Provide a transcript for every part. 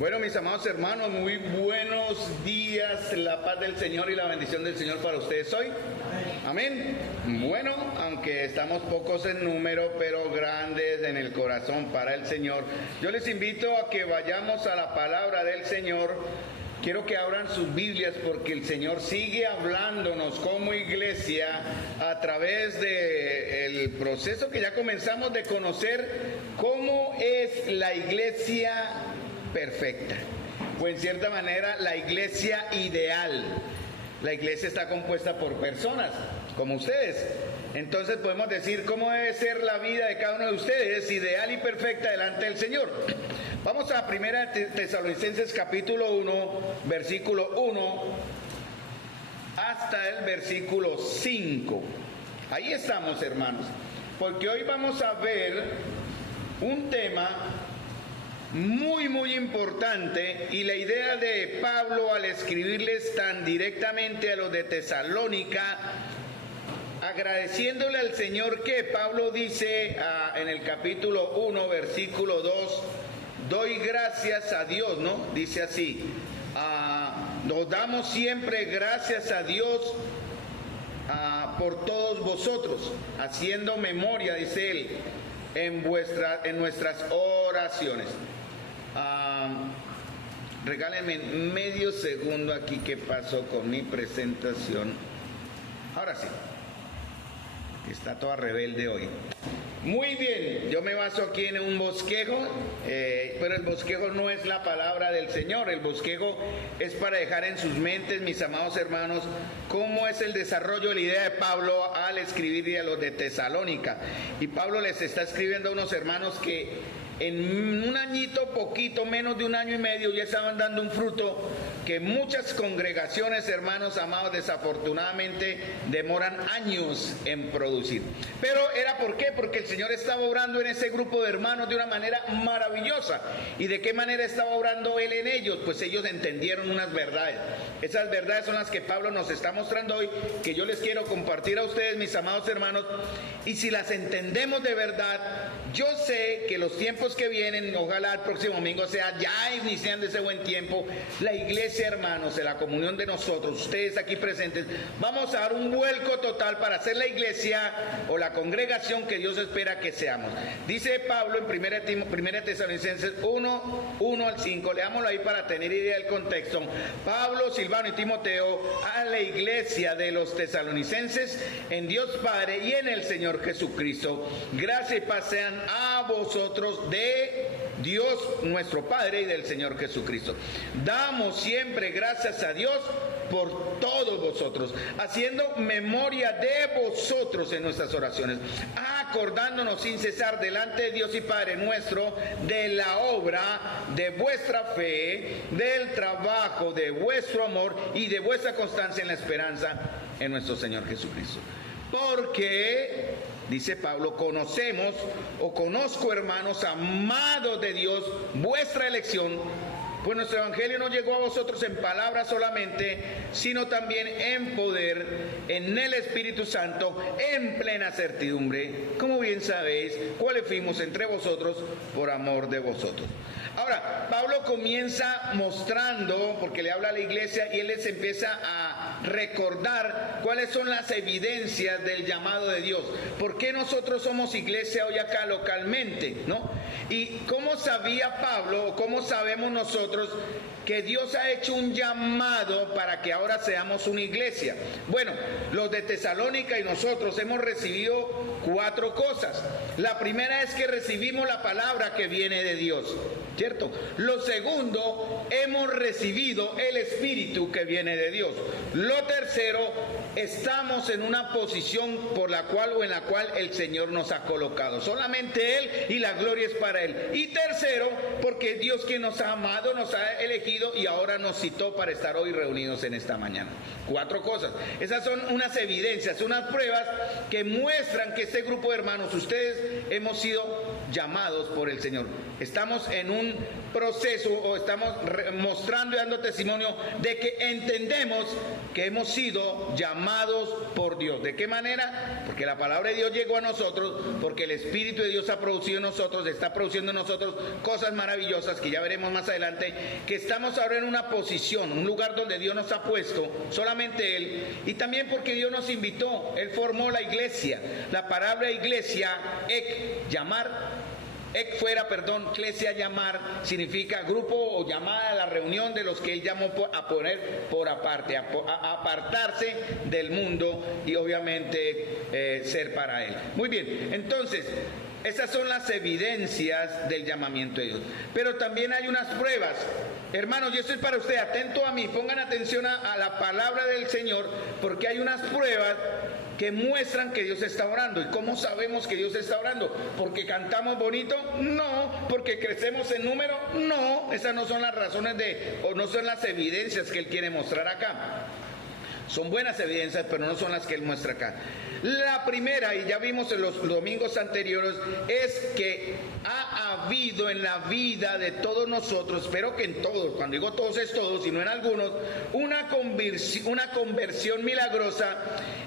Bueno, mis amados hermanos, muy buenos días, la paz del Señor y la bendición del Señor para ustedes hoy. Amén. Bueno, aunque estamos pocos en número, pero grandes en el corazón para el Señor, yo les invito a que vayamos a la palabra del Señor. Quiero que abran sus Biblias porque el Señor sigue hablándonos como iglesia a través del proceso que ya comenzamos de conocer cómo es la iglesia perfecta, o en cierta manera la iglesia ideal. La iglesia está compuesta por personas como ustedes. Entonces podemos decir cómo debe ser la vida de cada uno de ustedes, ideal y perfecta delante del Señor. Vamos a 1 Tesalonicenses capítulo 1, versículo 1 hasta el versículo 5. Ahí estamos, hermanos, porque hoy vamos a ver un tema muy importante, y la idea de Pablo al escribirles tan directamente a los de Tesalónica, agradeciéndole al Señor, que Pablo dice en el capítulo 1, versículo 2, doy gracias a Dios, ¿no? Dice así, nos damos siempre gracias a Dios por todos vosotros, haciendo memoria, dice él, en nuestras oraciones. Regálenme medio segundo aquí, que pasó con mi presentación. Ahora sí, está toda rebelde hoy. Muy bien, yo me baso aquí en un bosquejo, pero el bosquejo no es la palabra del Señor. El bosquejo es para dejar en sus mentes, mis amados hermanos, cómo es el desarrollo de la idea de Pablo al escribir a los de Tesalónica. Y Pablo les está escribiendo a unos hermanos que en un añito, poquito, menos de un año y medio, ya estaban dando un fruto que muchas congregaciones, hermanos amados, desafortunadamente demoran años en producir. Pero ¿era por qué? Porque el Señor estaba obrando en ese grupo de hermanos de una manera maravillosa. ¿Y de qué manera estaba obrando Él en ellos? Pues ellos entendieron unas verdades. Esas verdades son las que Pablo nos está mostrando hoy, que yo les quiero compartir a ustedes, mis amados hermanos. Y si las entendemos de verdad, yo sé que los tiempos que vienen, ojalá el próximo domingo sea ya iniciando ese buen tiempo, la iglesia, hermanos, en la comunión de nosotros, ustedes aquí presentes, vamos a dar un vuelco total para ser la iglesia o la congregación que Dios espera que seamos. Dice Pablo en 1 Tesalonicenses 1 al 5, leámoslo ahí para tener idea del contexto. Pablo, Silvano y Timoteo, a la iglesia de los tesalonicenses, en Dios Padre y en el Señor Jesucristo, gracia y paz sean a vosotros de Dios nuestro Padre y del Señor Jesucristo. Damos siempre gracias a Dios por todos vosotros, haciendo memoria de vosotros en nuestras oraciones, acordándonos sin cesar delante de Dios y Padre nuestro de la obra de vuestra fe, del trabajo de vuestro amor y de vuestra constancia en la esperanza en nuestro Señor Jesucristo. Porque, dice Pablo, conozco, hermanos amados de Dios, vuestra elección, pues nuestro evangelio no llegó a vosotros en palabras solamente, sino también en poder, en el Espíritu Santo, en plena certidumbre, como bien sabéis, cuáles fuimos entre vosotros por amor de vosotros. Ahora, Pablo comienza mostrando, porque le habla a la iglesia y él les empieza a recordar cuáles son las evidencias del llamado de Dios. ¿Por qué nosotros somos iglesia hoy acá localmente, no? Y cómo sabía Pablo, o cómo sabemos nosotros que Dios ha hecho un llamado para que ahora seamos una iglesia. Bueno, los de Tesalónica y nosotros hemos recibido 4 cosas. La primera es que recibimos la palabra que viene de Dios, ¿cierto? Lo segundo, hemos recibido el Espíritu que viene de Dios. Lo tercero, estamos en una posición por la cual o en la cual el Señor nos ha colocado. Solamente Él, y la gloria es para Él. Y tercero, porque Dios, quien nos ha amado, nos ha elegido y ahora nos citó para estar hoy reunidos en esta mañana. 4 cosas. Esas son unas evidencias, unas pruebas que muestran que este grupo de hermanos, ustedes, hemos sido llamados por el Señor. Estamos en un proceso o estamos mostrando y dando testimonio de que entendemos que hemos sido llamados por Dios. ¿De qué manera? Porque la palabra de Dios llegó a nosotros, porque el Espíritu de Dios ha producido en nosotros, está produciendo en nosotros cosas maravillosas que ya veremos más adelante, que estamos ahora en una posición, un lugar donde Dios nos ha puesto, solamente Él, y también porque Dios nos invitó, Él formó la iglesia. La palabra iglesia, eclesia, llamar, significa grupo o llamada a la reunión de los que Él llamó a poner por aparte, a apartarse del mundo y obviamente ser para Él. Muy bien, entonces, esas son las evidencias del llamamiento de Dios. Pero también hay unas pruebas. Hermanos, y esto es para usted, atento a mí, pongan atención a la palabra del Señor, porque hay unas pruebas que muestran que Dios está orando. ¿Y cómo sabemos que Dios está orando? ¿Porque cantamos bonito? No. ¿Porque crecemos en número? No. Esas no son las razones o no son las evidencias que Él quiere mostrar acá. Son buenas evidencias, pero no son las que Él muestra acá. La primera, y ya vimos en los domingos anteriores, es que ha habido en la vida de todos nosotros, espero que en todos, cuando digo todos es todos, y no en algunos, una conversión milagrosa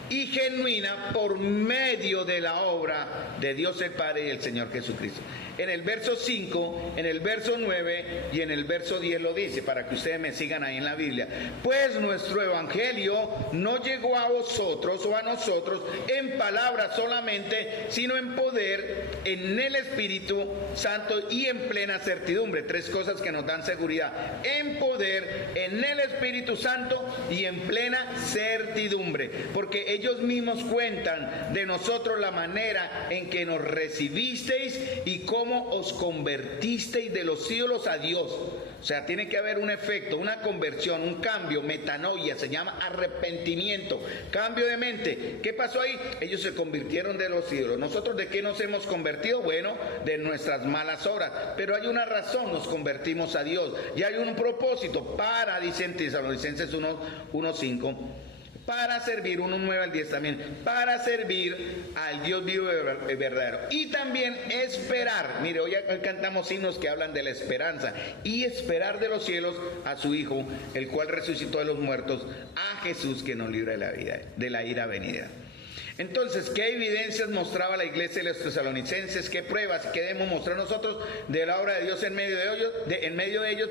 y genuina por medio de la obra de Dios el Padre y el Señor Jesucristo. En el verso 5, en el verso 9 y en el verso 10 lo dice, para que ustedes me sigan ahí en la Biblia. Pues nuestro evangelio no llegó a vosotros o a nosotros en palabras solamente, sino en poder, en el Espíritu Santo y en plena certidumbre. Tres cosas que nos dan seguridad: en poder, en el Espíritu Santo y en plena certidumbre. Porque ellos mismos cuentan de nosotros la manera en que nos recibisteis y cómo os convertisteis de los ídolos a Dios. O sea, tiene que haber un efecto, una conversión, un cambio, metanoia, se llama arrepentimiento, cambio de mente. ¿Qué pasó ahí? Ellos se convirtieron de los ídolos. ¿Nosotros de qué nos hemos convertido? Bueno, de nuestras malas obras. Pero hay una razón, nos convertimos a Dios. Y hay un propósito para, dicen Tesalonicenses 1:5, para servir, 1:9 al 10 también, para servir al Dios vivo y verdadero. Y también esperar, mire, hoy cantamos himnos que hablan de la esperanza, y esperar de los cielos a su Hijo, el cual resucitó de los muertos, a Jesús que nos libra de la vida, de la ira venida. Entonces, ¿qué evidencias mostraba la iglesia de los tesalonicenses? ¿Qué pruebas? ¿Qué debemos mostrar nosotros de la obra de Dios en medio de ellos?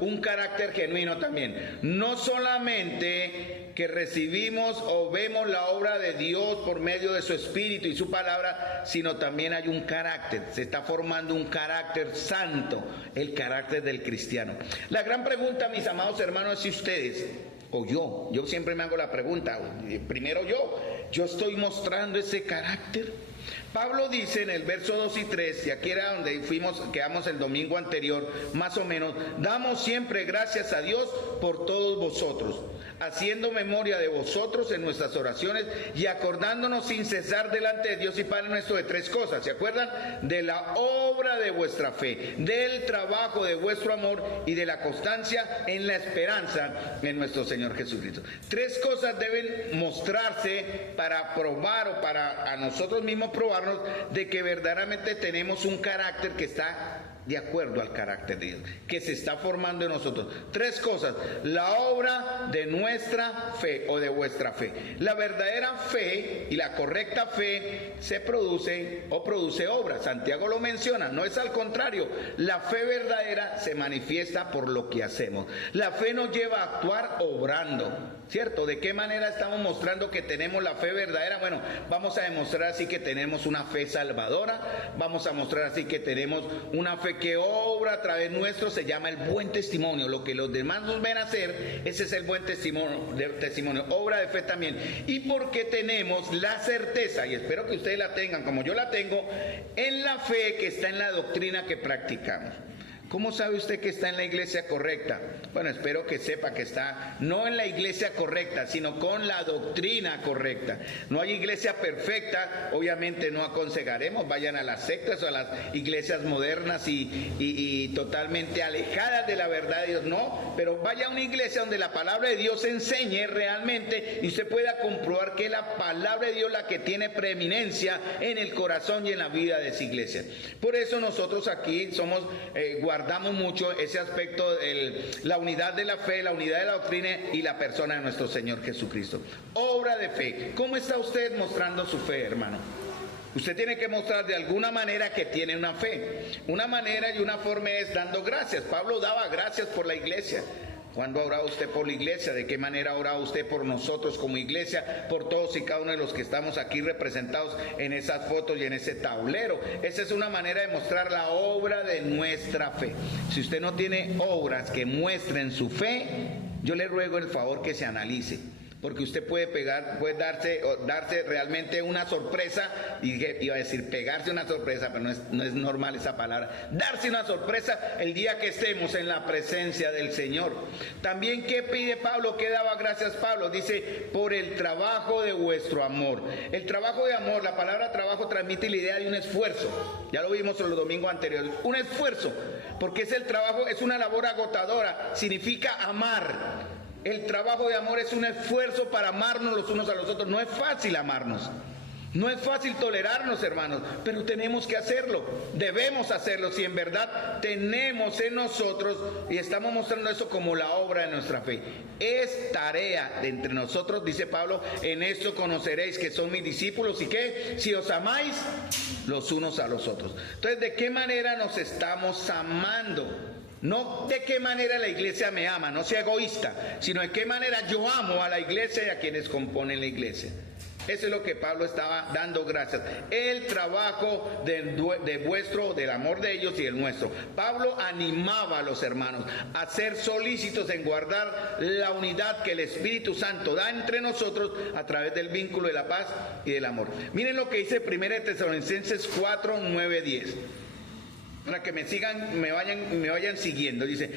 Un carácter genuino también. No solamente que recibimos o vemos la obra de Dios por medio de su Espíritu y su palabra, sino también hay un carácter. Se está formando un carácter santo, el carácter del cristiano. La gran pregunta, mis amados hermanos, es si ustedes o yo siempre me hago la pregunta, primero yo estoy mostrando ese carácter. Pablo dice en el verso 2 y 3, y aquí era donde quedamos el domingo anterior, más o menos: damos siempre gracias a Dios por todos vosotros, haciendo memoria de vosotros en nuestras oraciones y acordándonos sin cesar delante de Dios y Padre nuestro de tres cosas. ¿Se acuerdan? De la obra de vuestra fe, del trabajo de vuestro amor y de la constancia en la esperanza en nuestro Señor Jesucristo. Tres cosas deben mostrarse para probar o para a nosotros mismos probarnos de que verdaderamente tenemos un carácter que está de acuerdo al carácter de Dios, que se está formando en nosotros. Tres cosas: la obra de nuestra fe o de vuestra fe. La verdadera fe y la correcta fe se produce obra. Santiago lo menciona, no es al contrario. La fe verdadera se manifiesta por lo que hacemos. La fe nos lleva a actuar obrando, ¿cierto? ¿De qué manera estamos mostrando que tenemos la fe verdadera? Bueno, vamos a demostrar así que tenemos una fe salvadora, vamos a mostrar así que tenemos una fe que obra a través nuestro, se llama el buen testimonio. Lo que los demás nos ven hacer, ese es el buen testimonio, obra de fe también. Y porque tenemos la certeza, y espero que ustedes la tengan como yo la tengo, en la fe que está en la doctrina que practicamos. ¿Cómo sabe usted que está en la iglesia correcta? Bueno, espero que sepa que está no en la iglesia correcta, sino con la doctrina correcta. No hay iglesia perfecta, obviamente no aconsejaremos, vayan a las sectas o a las iglesias modernas y totalmente alejadas de la verdad de Dios, no, pero vaya a una iglesia donde la palabra de Dios enseñe realmente y usted pueda comprobar que es la palabra de Dios la que tiene preeminencia en el corazón y en la vida de esa iglesia. Por eso nosotros aquí somos guardianes guardamos mucho ese aspecto, la unidad de la fe, la unidad de la doctrina y la persona de nuestro Señor Jesucristo. Obra de fe. ¿Cómo está usted mostrando su fe, hermano? Usted tiene que mostrar de alguna manera que tiene una fe. Una manera y una forma es dando gracias. Pablo daba gracias por la iglesia. ¿Cuándo ha orado usted por la iglesia? ¿De qué manera ha orado usted por nosotros como iglesia? Por todos y cada uno de los que estamos aquí representados en esas fotos y en ese tablero. Esa es una manera de mostrar la obra de nuestra fe. Si usted no tiene obras que muestren su fe, yo le ruego el favor que se analice. Porque usted puede darse realmente una sorpresa, y iba a decir pegarse una sorpresa, pero no es normal esa palabra, darse una sorpresa el día que estemos en la presencia del Señor. También, ¿qué pide Pablo? ¿Qué daba gracias Pablo? Dice, por el trabajo de vuestro amor. El trabajo de amor, la palabra trabajo transmite la idea de un esfuerzo. Ya lo vimos en los domingos anteriores. Un esfuerzo, porque es el trabajo, es una labor agotadora, significa amar. El trabajo de amor es un esfuerzo para amarnos los unos a los otros. No es fácil amarnos. No es fácil tolerarnos, hermanos, pero tenemos que hacerlo. Debemos hacerlo si en verdad tenemos en nosotros, y estamos mostrando eso como la obra de nuestra fe. Es tarea de entre nosotros, dice Pablo, en esto conoceréis que son mis discípulos y que si os amáis los unos a los otros. Entonces, ¿de qué manera nos estamos amando? No de qué manera la iglesia me ama, no sea egoísta, sino de qué manera yo amo a la iglesia y a quienes componen la iglesia. Eso es lo que Pablo estaba dando gracias. El trabajo del amor de ellos y el nuestro. Pablo animaba a los hermanos a ser solícitos en guardar la unidad que el Espíritu Santo da entre nosotros a través del vínculo de la paz y del amor. Miren lo que dice 1 Tesalonicenses 4, 9, 10. Para que me sigan, me vayan siguiendo. Dice,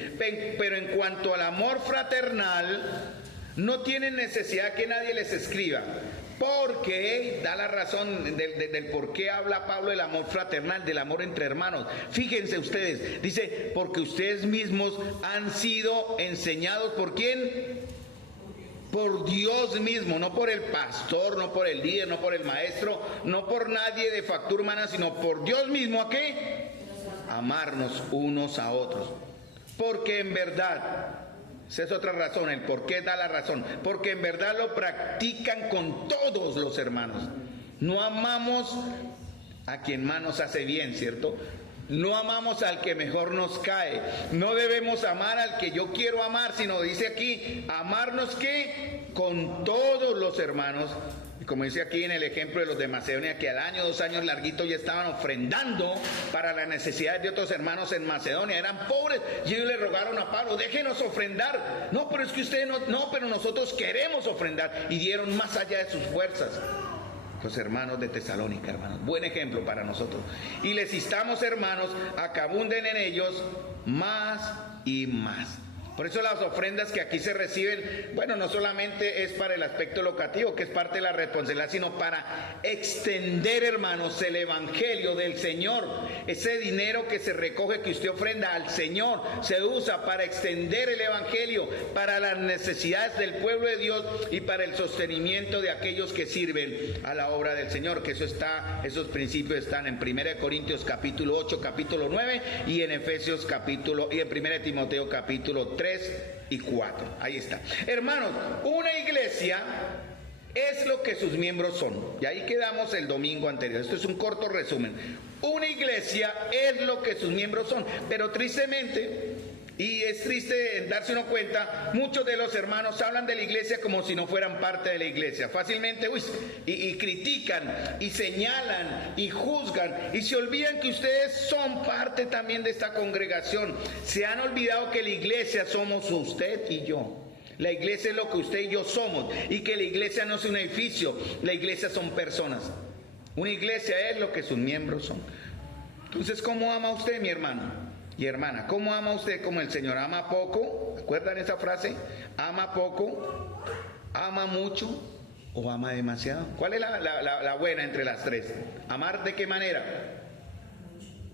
pero en cuanto al amor fraternal, no tienen necesidad que nadie les escriba, porque da la razón del por qué habla Pablo del amor fraternal, del amor entre hermanos. Fíjense ustedes, dice, porque ustedes mismos han sido enseñados, ¿por quién? Por Dios mismo, no por el pastor, no por el líder, no por el maestro, no por nadie de factura humana, sino por Dios mismo. ¿A qué? Amarnos unos a otros. Porque en verdad, esa es otra razón, el por qué da la razón, porque en verdad lo practican con todos los hermanos. No amamos a quien más nos hace bien, ¿cierto? No amamos al que mejor nos cae. No debemos amar al que yo quiero amar, sino dice aquí, amarnos ¿qué? Con todos los hermanos. Y como dice aquí en el ejemplo de los de Macedonia, que al año, 2 años larguitos ya estaban ofrendando para las necesidades de otros hermanos en Macedonia. Eran pobres y ellos le rogaron a Pablo, déjenos ofrendar. No, pero es que ustedes no, pero nosotros queremos ofrendar. Y dieron más allá de sus fuerzas. Los hermanos de Tesalónica, hermanos, buen ejemplo para nosotros. Y les instamos, hermanos, a que abunden en ellos más y más. Por eso las ofrendas que aquí se reciben, bueno, no solamente es para el aspecto locativo, que es parte de la responsabilidad, sino para extender, hermanos, el evangelio del Señor. Ese dinero que se recoge, que usted ofrenda al Señor, se usa para extender el evangelio, para las necesidades del pueblo de Dios y para el sostenimiento de aquellos que sirven a la obra del Señor. Que esos principios están en 1 Corintios capítulo 8, capítulo 9 y en Efesios capítulo, y en 1 Timoteo capítulo 3 y 4. Ahí está. Hermanos, una iglesia es lo que sus miembros son. Y ahí quedamos el domingo anterior. Esto es un corto resumen. Una iglesia es lo que sus miembros son. Pero tristemente, y es triste darse uno cuenta, muchos de los hermanos hablan de la iglesia como si no fueran parte de la iglesia. Fácilmente y critican y señalan y juzgan y se olvidan que ustedes son parte también de esta congregación. Se han olvidado que la iglesia somos usted y yo. La iglesia es lo que usted y yo somos, y que la iglesia no es un edificio, la iglesia son personas. Una iglesia es lo que sus miembros son. Entonces, ¿cómo ama usted, mi hermano y hermana? ¿Cómo ama usted? Como el Señor ama poco. ¿Recuerdan esa frase? Ama poco, ama mucho o ama demasiado. ¿Cuál es la buena entre las tres? ¿Amar de qué manera?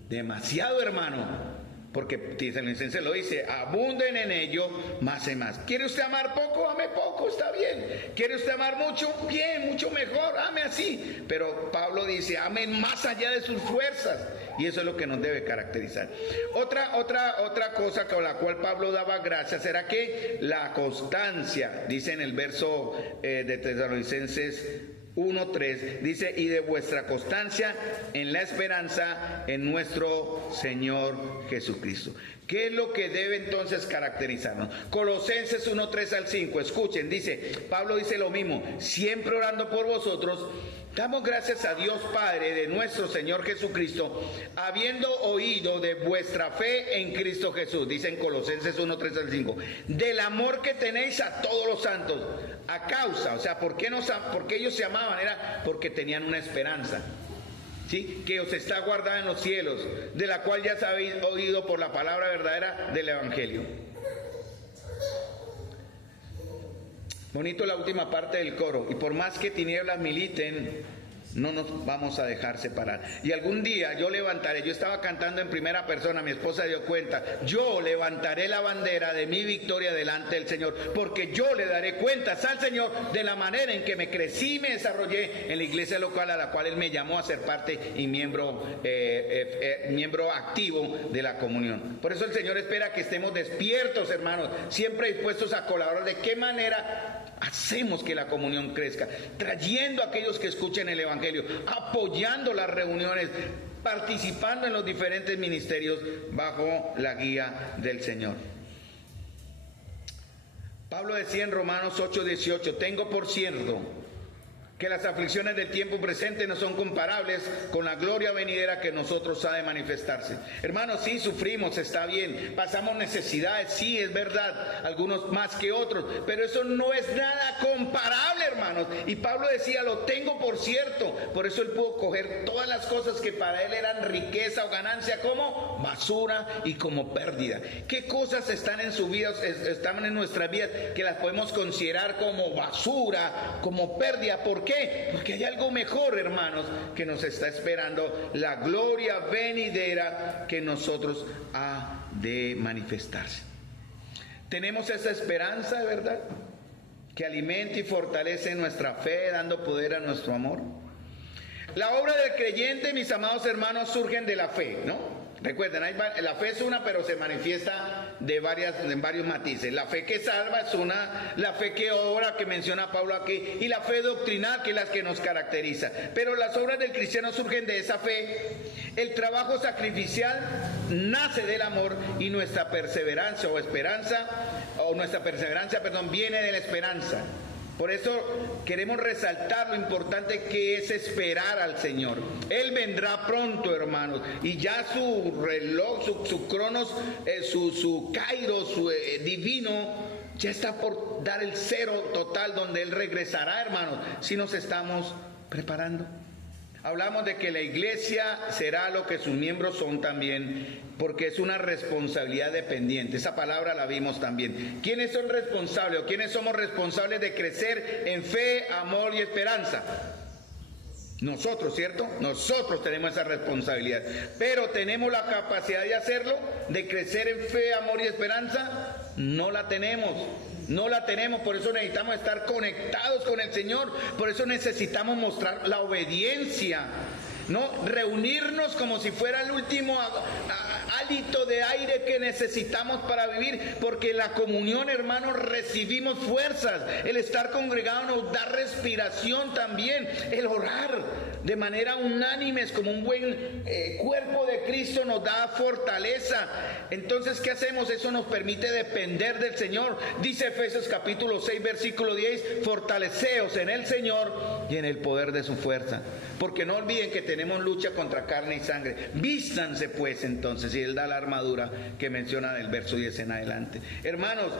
Demasiado, hermano. Porque Tesalonicenses lo dice, abunden en ello más y más. ¿Quiere usted amar poco? Ame poco, está bien. ¿Quiere usted amar mucho? Bien, mucho mejor, ame así. Pero Pablo dice, amen más allá de sus fuerzas. Y eso es lo que nos debe caracterizar. Otra cosa con la cual Pablo daba gracias era que la constancia, dice en el verso de Tesalonicenses 1:3, dice, y de vuestra constancia en la esperanza en nuestro Señor Jesucristo. ¿Qué es lo que debe entonces caracterizarnos? Colosenses 1:3-5, escuchen, dice, Pablo dice lo mismo, siempre orando por vosotros, damos gracias a Dios Padre de nuestro Señor Jesucristo, habiendo oído de vuestra fe en Cristo Jesús, dice en Colosenses 1:3-5, del amor que tenéis a todos los santos, a causa, o sea, ¿por qué ellos se amaban? Era porque tenían una esperanza, ¿sí? Que os está guardada en los cielos, de la cual ya habéis oído por la palabra verdadera del Evangelio. Bonito la última parte del coro. Y por más que tinieblas militen, no nos vamos a dejar separar. Y algún día yo levantaré, yo estaba cantando en primera persona, mi esposa dio cuenta, yo levantaré la bandera de mi victoria delante del Señor, porque yo le daré cuentas al Señor de la manera en que me crecí y me desarrollé en la iglesia local a la cual Él me llamó a ser parte y miembro activo de la comunión. Por eso el Señor espera que estemos despiertos, hermanos, siempre dispuestos a colaborar. ¿De qué manera hacemos que la comunión crezca? Trayendo a aquellos que escuchen el Evangelio, apoyando las reuniones, participando en los diferentes ministerios bajo la guía del Señor. Pablo decía en Romanos 8:18, tengo por cierto que las aflicciones del tiempo presente no son comparables con la gloria venidera que en nosotros ha de manifestarse. Hermanos, sí, sufrimos, está bien, pasamos necesidades, sí, es verdad, algunos más que otros, pero eso no es nada comparable, hermanos. Y Pablo decía, lo tengo por cierto, por eso él pudo coger todas las cosas que para él eran riqueza o ganancia como basura y como pérdida. ¿Qué cosas están en su vida, están en nuestras vidas que las podemos considerar como basura, como pérdida? ¿Por qué? Porque hay algo mejor, hermanos, que nos está esperando, la gloria venidera que en nosotros ha de manifestarse. Tenemos esa esperanza, de verdad, que alimenta y fortalece nuestra fe, dando poder a nuestro amor. La obra del creyente, mis amados hermanos, surgen de la fe, ¿no? Recuerden, la fe es una, pero se manifiesta en varios matices. La fe que salva es una, la fe que obra, que menciona Pablo aquí, y la fe doctrinal, que es la que nos caracteriza. Pero las obras del cristiano surgen de esa fe. El trabajo sacrificial nace del amor, y nuestra perseverancia, viene de la esperanza. Por eso queremos resaltar lo importante que es esperar al Señor. Él vendrá pronto, hermanos, y ya su reloj, su cronos, su kairos, su divino, ya está por dar el cero total donde Él regresará, hermanos, si nos estamos preparando. Hablamos de que la iglesia será lo que sus miembros son también, porque es una responsabilidad dependiente. Esa palabra la vimos también. ¿Quiénes son responsables o quiénes somos responsables de crecer en fe, amor y esperanza? Nosotros, ¿cierto? Nosotros tenemos esa responsabilidad. Pero ¿tenemos la capacidad de hacerlo? ¿De crecer en fe, amor y esperanza? No la tenemos. No la tenemos, por eso necesitamos estar conectados con el Señor, por eso necesitamos mostrar la obediencia, ¿no? Reunirnos como si fuera el último hálito de aire que necesitamos para vivir, porque en la comunión, hermanos, recibimos fuerzas. El estar congregado nos da respiración también. El orar de manera unánime es como un buen cuerpo de Cristo, nos da fortaleza. Entonces, ¿qué hacemos? Eso nos permite depender del Señor. Dice Efesios capítulo 6 versículo 10, fortaleceos en el Señor y en el poder de su fuerza. Porque no olviden que tenemos lucha contra carne y sangre. Vístanse pues entonces, y Él da la armadura que menciona del verso 10 en adelante. Hermanos,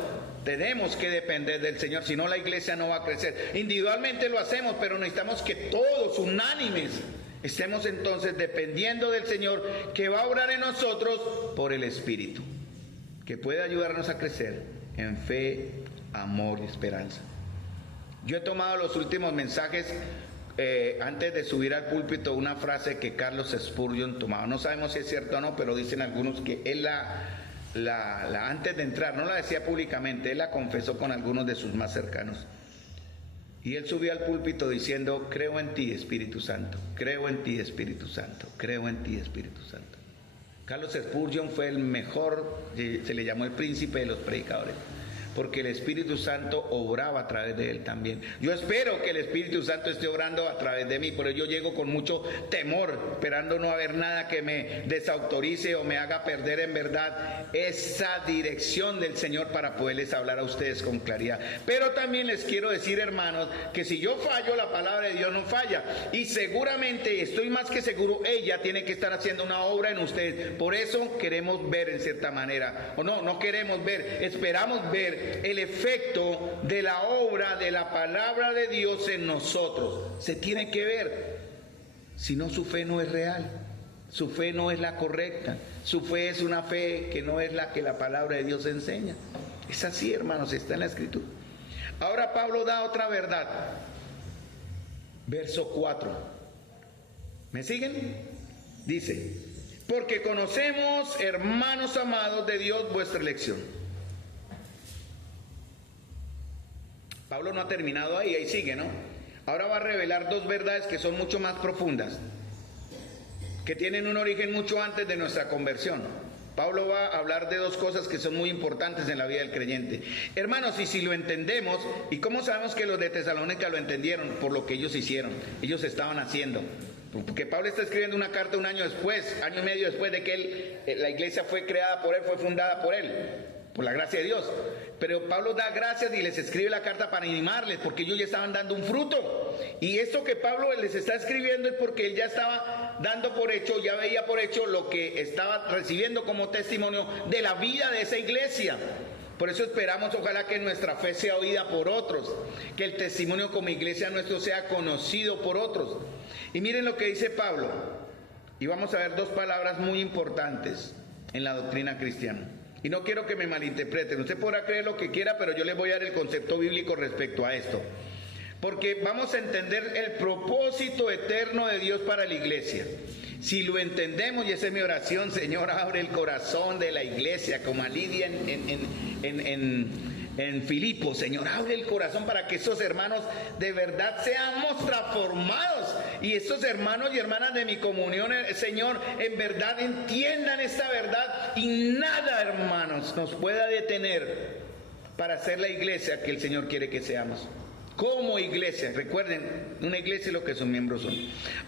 tenemos que depender del Señor, si no la iglesia no va a crecer. Individualmente lo hacemos, pero necesitamos que todos, unánimes, estemos entonces dependiendo del Señor, que va a obrar en nosotros por el Espíritu, que puede ayudarnos a crecer en fe, amor y esperanza. Yo he tomado los últimos mensajes antes de subir al púlpito, una frase que Carlos Spurgeon tomaba. No sabemos si es cierto o no, pero dicen algunos que él antes de entrar, no la decía públicamente, él la confesó con algunos de sus más cercanos. Y él subió al púlpito diciendo: creo en ti, Espíritu Santo, creo en ti, Espíritu Santo, creo en ti, Espíritu Santo. Carlos Spurgeon fue el mejor, se le llamó el príncipe de los predicadores, porque el Espíritu Santo obraba a través de él también. Yo espero que el Espíritu Santo esté obrando a través de mí, por eso yo llego con mucho temor, esperando no haber nada que me desautorice o me haga perder en verdad esa dirección del Señor para poderles hablar a ustedes con claridad. Pero también les quiero decir, hermanos, que si yo fallo, la palabra de Dios no falla, y seguramente, estoy más que seguro, ella tiene que estar haciendo una obra en ustedes. Por eso queremos ver en cierta manera, o no queremos ver, esperamos ver el efecto de la obra de la palabra de Dios en nosotros. Se tiene que ver. Si no, su fe no es real, su fe no es la correcta, su fe es una fe que no es la que la palabra de Dios enseña. Es así, hermanos, está en la Escritura. Ahora Pablo da otra verdad. Verso 4. ¿Me siguen? Dice: porque conocemos, hermanos amados de Dios, vuestra elección. Pablo no ha terminado ahí sigue, ¿no? Ahora va a revelar dos verdades que son mucho más profundas, que tienen un origen mucho antes de nuestra conversión. Pablo va a hablar de dos cosas que son muy importantes en la vida del creyente. Hermanos, y si lo entendemos, ¿y cómo sabemos que los de Tesalónica lo entendieron? Por lo que ellos hicieron, ellos estaban haciendo. Porque Pablo está escribiendo una carta un año después, año y medio después de que la iglesia fue creada por él, fue fundada por él, por la gracia de Dios. Pero Pablo da gracias y les escribe la carta para animarles, porque ellos ya estaban dando un fruto. Y esto que Pablo les está escribiendo es porque él ya estaba dando por hecho, ya veía por hecho lo que estaba recibiendo como testimonio de la vida de esa iglesia. Por eso esperamos, ojalá, que nuestra fe sea oída por otros, que el testimonio como iglesia nuestro sea conocido por otros. Y miren lo que dice Pablo, y vamos a ver dos palabras muy importantes en la doctrina cristiana. Y no quiero que me malinterpreten, usted podrá creer lo que quiera, pero yo les voy a dar el concepto bíblico respecto a esto. Porque vamos a entender el propósito eterno de Dios para la iglesia. Si lo entendemos, y esa es mi oración: Señor, abre el corazón de la iglesia, como a Lidia en Filipos. Señor, abre el corazón para que esos hermanos de verdad seamos transformados, y estos hermanos y hermanas de mi comunión, Señor, en verdad entiendan esta verdad, y nada, hermanos, nos pueda detener para ser la iglesia que el Señor quiere que seamos. Como iglesia, recuerden, una iglesia es lo que sus miembros son.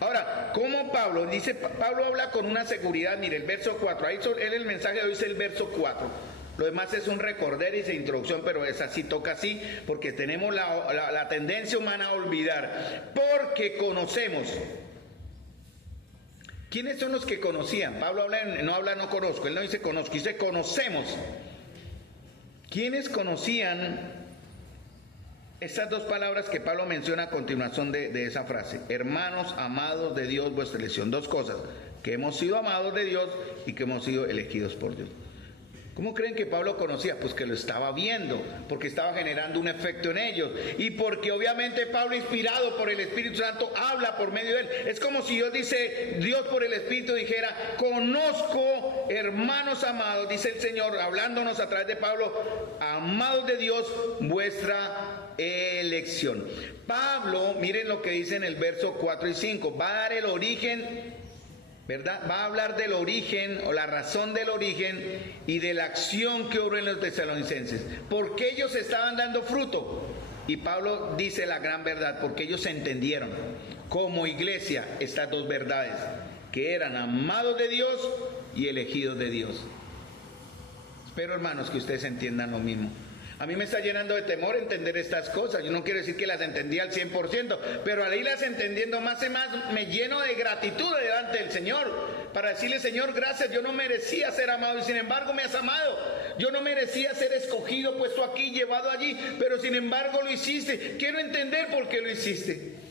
Ahora, como Pablo dice, Pablo habla con una seguridad. Mire el verso 4, ahí el mensaje de hoy es el verso 4. Lo demás es un recorder y introducción, pero es así, toca así, porque tenemos la tendencia humana a olvidar. Porque conocemos. ¿Quiénes son los que conocían? Pablo no conozco, él no dice conozco, dice conocemos. ¿Quiénes conocían estas dos palabras que Pablo menciona a continuación de esa frase? Hermanos amados de Dios, vuestra elección. Dos cosas: que hemos sido amados de Dios y que hemos sido elegidos por Dios. ¿Cómo creen que Pablo conocía? Pues que lo estaba viendo, porque estaba generando un efecto en ellos, y porque obviamente Pablo, inspirado por el Espíritu Santo, habla por medio de él. Es como si Dios por el Espíritu dijera: conozco, hermanos amados, dice el Señor, hablándonos a través de Pablo, amados de Dios, vuestra elección. Pablo, miren lo que dice en el verso 4 y 5, va a dar el origen, ¿verdad? Va a hablar del origen, o la razón del origen, y de la acción que obró en los tesalonicenses. Porque ellos estaban dando fruto. Y Pablo dice la gran verdad, porque ellos entendieron como iglesia estas dos verdades, que eran amados de Dios y elegidos de Dios. Espero, hermanos, que ustedes entiendan lo mismo. A mí me está llenando de temor entender estas cosas. Yo no quiero decir que las entendí al 100%, pero al irlas entendiendo más y más, me lleno de gratitud delante del Señor, para decirle: Señor, gracias, yo no merecía ser amado y sin embargo me has amado. Yo no merecía ser escogido, puesto aquí, llevado allí, pero sin embargo lo hiciste. Quiero entender por qué lo hiciste.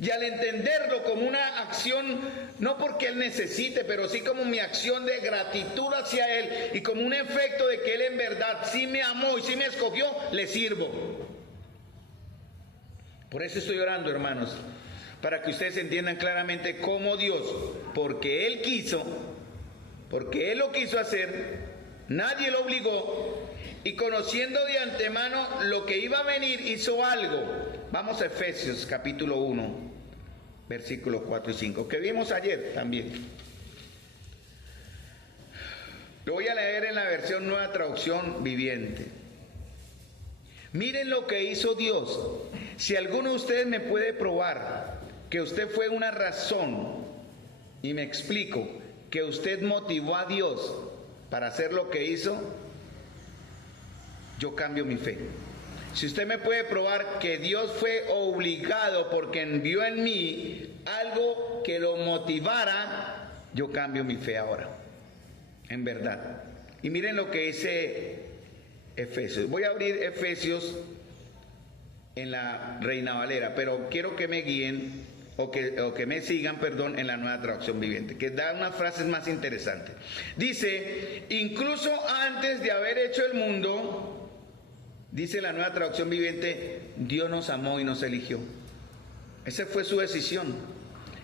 Y al entenderlo como una acción, no porque Él necesite, pero sí como mi acción de gratitud hacia Él, y como un efecto de que Él en verdad sí me amó y sí me escogió, le sirvo. Por eso estoy orando, hermanos, para que ustedes entiendan claramente cómo Dios, porque Él quiso, porque Él lo quiso hacer, nadie lo obligó, y conociendo de antemano lo que iba a venir, hizo algo. Vamos a Efesios capítulo 1, versículos 4 y 5, que vimos ayer también. Lo voy a leer en la versión Nueva Traducción Viviente. Miren lo que hizo Dios. Si alguno de ustedes me puede probar que usted fue una razón, y me explico, que usted motivó a Dios para hacer lo que hizo, yo cambio mi fe. Si usted me puede probar que Dios fue obligado porque envió en mí algo que lo motivara, yo cambio mi fe ahora, en verdad. Y miren lo que dice Efesios. Voy a abrir Efesios en la Reina Valera, pero quiero que me guíen o que me sigan, perdón, en la Nueva Traducción Viviente, que da unas frases más interesantes. Dice, incluso antes de haber hecho el mundo, dice la Nueva Traducción Viviente, Dios nos amó y nos eligió. Esa fue su decisión.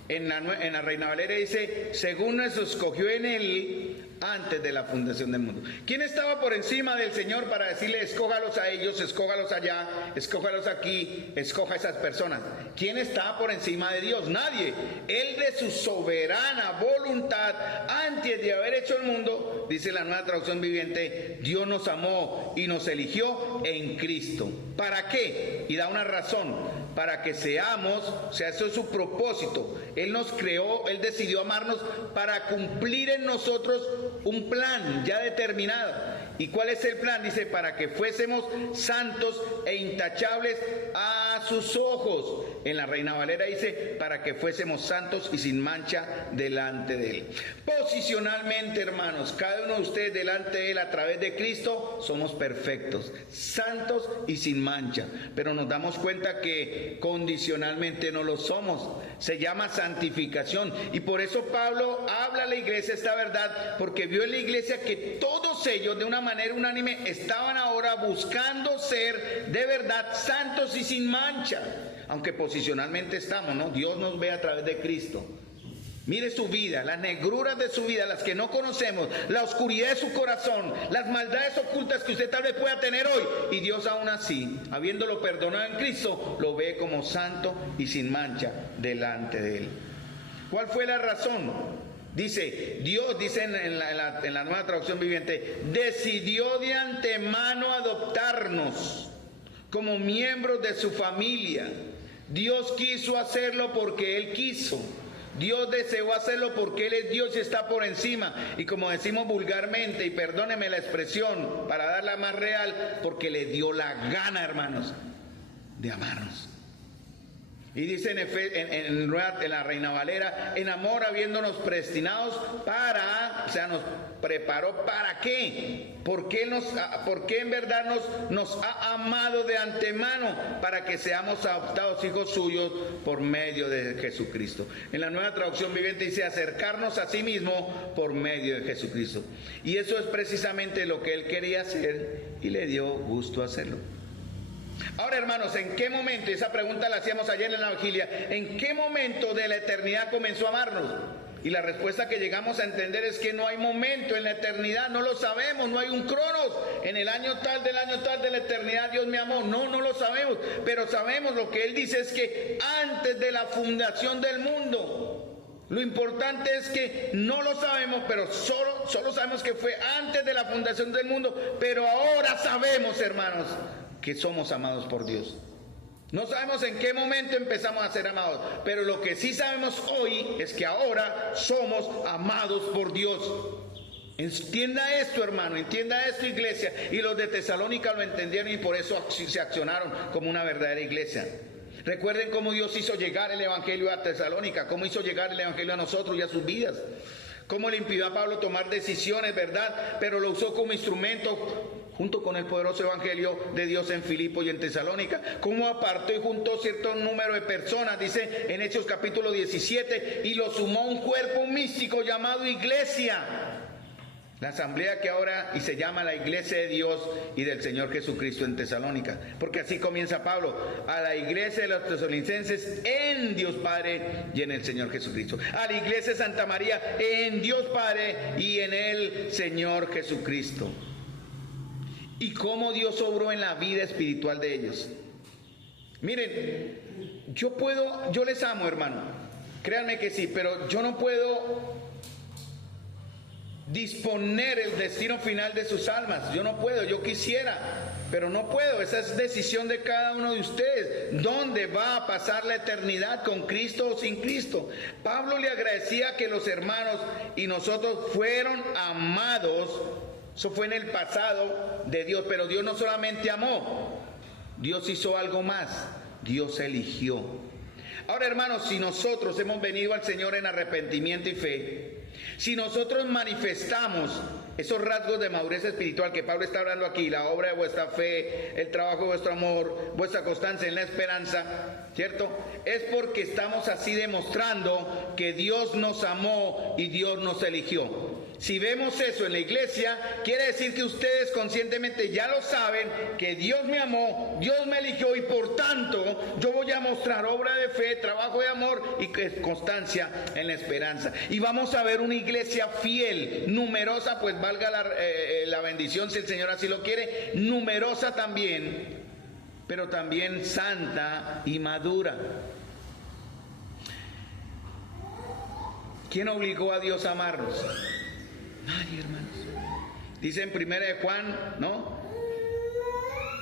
En la Reina Valera dice, según nos escogió en Él antes de la fundación del mundo. ¿Quién estaba por encima del Señor para decirle, escójalos a ellos, escójalos allá, escójalos aquí, escoja a esas personas? ¿Quién estaba por encima de Dios? Nadie. Él de su soberana voluntad, antes de haber hecho el mundo, dice la Nueva Traducción Viviente, Dios nos amó y nos eligió en Cristo. ¿Para qué? Y da una razón. Para que seamos, o sea, eso es su propósito. Él nos creó, Él decidió amarnos para cumplir en nosotros un plan ya determinado. ¿Y cuál es el plan? Dice, para que fuésemos santos e intachables a sus ojos. En la Reina Valera dice, para que fuésemos santos y sin mancha delante de Él. Posicionalmente, hermanos, cada uno de ustedes delante de Él a través de Cristo, somos perfectos, santos y sin mancha. Pero nos damos cuenta que condicionalmente no lo somos. Se llama santificación. Y por eso Pablo habla a la iglesia esta verdad, porque vio en la iglesia que todos ellos de una manera unánime estaban ahora buscando ser de verdad santos y sin mancha. Aunque posicionalmente estamos, ¿no? Dios nos ve a través de Cristo. Mire su vida, las negruras de su vida, las que no conocemos, la oscuridad de su corazón, las maldades ocultas que usted tal vez pueda tener hoy. Y Dios aún así, habiéndolo perdonado en Cristo, lo ve como santo y sin mancha delante de Él. ¿Cuál fue la razón? Dice, Dios, dice en la Nueva Traducción Viviente, decidió de antemano adoptarnos como miembros de su familia. Dios quiso hacerlo porque Él quiso. Dios deseó hacerlo porque Él es Dios y está por encima. Y como decimos vulgarmente, y perdóneme la expresión para darla más real, porque le dio la gana, hermanos, de amarnos. Y dice en la Reina Valera, en amor habiéndonos predestinados para, o sea, nos preparó para qué, porque en verdad nos ha amado de antemano para que seamos adoptados hijos suyos por medio de Jesucristo. En la Nueva Traducción Viviente dice acercarnos a sí mismo por medio de Jesucristo. Y eso es precisamente lo que Él quería hacer y le dio gusto hacerlo. Ahora, hermanos, ¿en qué momento? Esa pregunta la hacíamos ayer en la vigilia. ¿En qué momento de la eternidad comenzó a amarnos? Y la respuesta que llegamos a entender es que no hay momento en la eternidad, no lo sabemos, no hay un cronos. En el año tal de la eternidad Dios me amó. No lo sabemos, pero sabemos lo que Él dice es que antes de la fundación del mundo. Lo importante es que no lo sabemos, pero solo sabemos que fue antes de la fundación del mundo. Pero ahora sabemos, hermanos, que somos amados por Dios. No sabemos en qué momento empezamos a ser amados, pero lo que sí sabemos hoy es que ahora somos amados por Dios. Entienda esto, hermano, entienda esto, iglesia. Y los de Tesalónica lo entendieron y por eso se accionaron como una verdadera iglesia. Recuerden cómo Dios hizo llegar el Evangelio a Tesalónica, cómo hizo llegar el Evangelio a nosotros y a sus vidas. Cómo le impidió a Pablo tomar decisiones, ¿verdad? Pero lo usó como instrumento junto con el poderoso evangelio de Dios en Filipo y en Tesalónica. Cómo apartó y juntó cierto número de personas, dice en Hechos capítulo 17, y lo sumó a un cuerpo místico llamado iglesia. La asamblea que ahora y se llama la iglesia de Dios y del Señor Jesucristo en Tesalónica. Porque así comienza Pablo: a la iglesia de los tesalonicenses en Dios Padre y en el Señor Jesucristo. A la iglesia de Santa María en Dios Padre y en el Señor Jesucristo. Y cómo Dios obró en la vida espiritual de ellos. Miren, yo les amo, hermano. Créanme que sí, pero yo no puedo disponer el destino final de sus almas. Yo no puedo, yo quisiera, pero no puedo. Esa es decisión de cada uno de ustedes. ¿Dónde va a pasar la eternidad? ¿Con Cristo o sin Cristo? Pablo le agradecía que los hermanos y nosotros fueron amados. Eso fue en el pasado de Dios, pero Dios no solamente amó, Dios hizo algo más. Dios eligió. Ahora, hermanos, si nosotros hemos venido al Señor en arrepentimiento y fe, si nosotros manifestamos esos rasgos de madurez espiritual que Pablo está hablando aquí, la obra de vuestra fe, el trabajo de vuestro amor, vuestra constancia en la esperanza, ¿cierto? Es porque estamos así demostrando que Dios nos amó y Dios nos eligió. Si vemos eso en la iglesia, quiere decir que ustedes conscientemente ya lo saben, que Dios me amó, Dios me eligió y por tanto yo voy a mostrar obra de fe, trabajo de amor y constancia en la esperanza. Y vamos a ver una iglesia fiel, numerosa, pues valga la bendición si el Señor así lo quiere, numerosa también, pero también santa y madura. ¿Quién obligó a Dios a amarnos? Ay, hermanos. Dice en 1 de Juan, ¿no?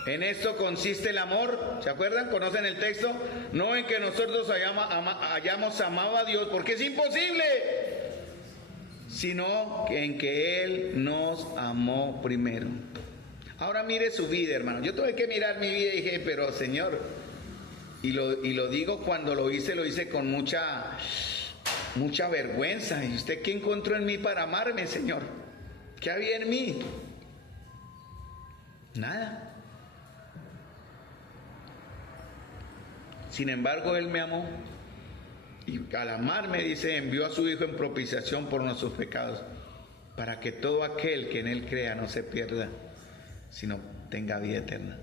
En esto consiste el amor. ¿Se acuerdan? ¿Conocen el texto? No en que nosotros hayamos amado a Dios, porque es imposible, sino en que Él nos amó primero. Ahora mire su vida, hermano. Yo tuve que mirar mi vida y dije, pero Señor, y lo digo cuando lo hice con mucha vergüenza. ¿Y usted qué encontró en mí para amarme, Señor? ¿Qué había en mí? Nada. Sin embargo, Él me amó. Y al amarme, dice, envió a su Hijo en propiciación por nuestros pecados, para que todo aquel que en Él crea no se pierda, sino tenga vida eterna.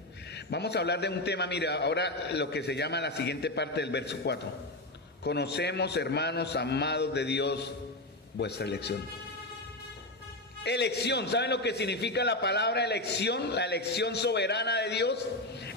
Vamos a hablar de un tema, mira, ahora lo que se llama la siguiente parte del verso 4. Conocemos, hermanos amados de Dios, vuestra elección. Elección, ¿saben lo que significa la palabra elección? La elección soberana de Dios.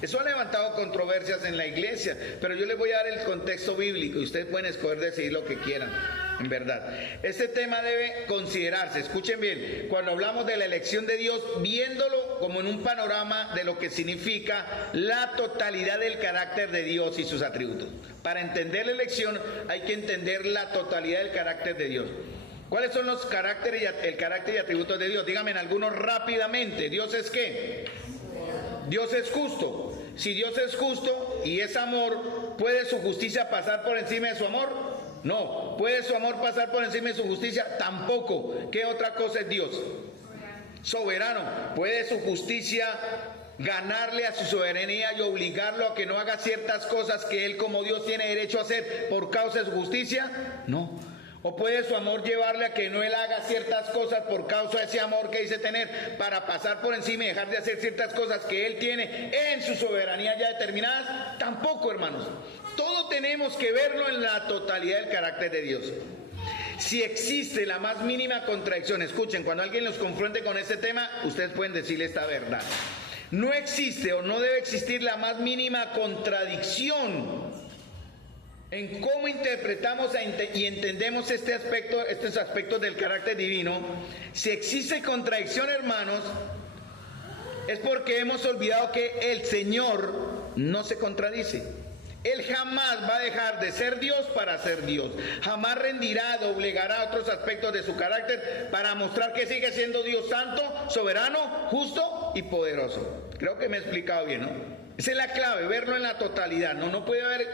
Eso ha levantado controversias en la iglesia, pero yo les voy a dar el contexto bíblico y ustedes pueden escoger decidir lo que quieran, en verdad. Este tema debe considerarse, escuchen bien, cuando hablamos de la elección de Dios, viéndolo como en un panorama de lo que significa la totalidad del carácter de Dios y sus atributos. Para entender la elección hay que entender la totalidad del carácter de Dios. ¿Cuáles son los caracteres el carácter y atributos de Dios? Díganme en algunos rápidamente. ¿Dios es qué? Dios es justo. Si Dios es justo y es amor, ¿puede su justicia pasar por encima de su amor? No. ¿Puede su amor pasar por encima de su justicia? Tampoco. ¿Qué otra cosa es Dios? Soberano. ¿Puede su justicia ganarle a su soberanía y obligarlo a que no haga ciertas cosas que Él como Dios tiene derecho a hacer por causa de su justicia? No. ¿O puede su amor llevarle a que no Él haga ciertas cosas por causa de ese amor que dice tener, para pasar por encima y dejar de hacer ciertas cosas que Él tiene en su soberanía ya determinadas? Tampoco, hermanos. Todo tenemos que verlo en la totalidad del carácter de Dios. Si existe la más mínima contradicción, escuchen, cuando alguien los confronte con este tema, ustedes pueden decirle esta verdad. No existe o no debe existir la más mínima contradicción en cómo interpretamos y entendemos estos aspectos del carácter divino. Si existe contradicción, hermanos, es porque hemos olvidado que el Señor no se contradice. Él jamás va a dejar de ser Dios para ser Dios. Jamás rendirá, doblegará otros aspectos de su carácter para mostrar que sigue siendo Dios santo, soberano, justo y poderoso. Creo que me he explicado bien, ¿no? Esa es la clave, verlo en la totalidad. No puede haber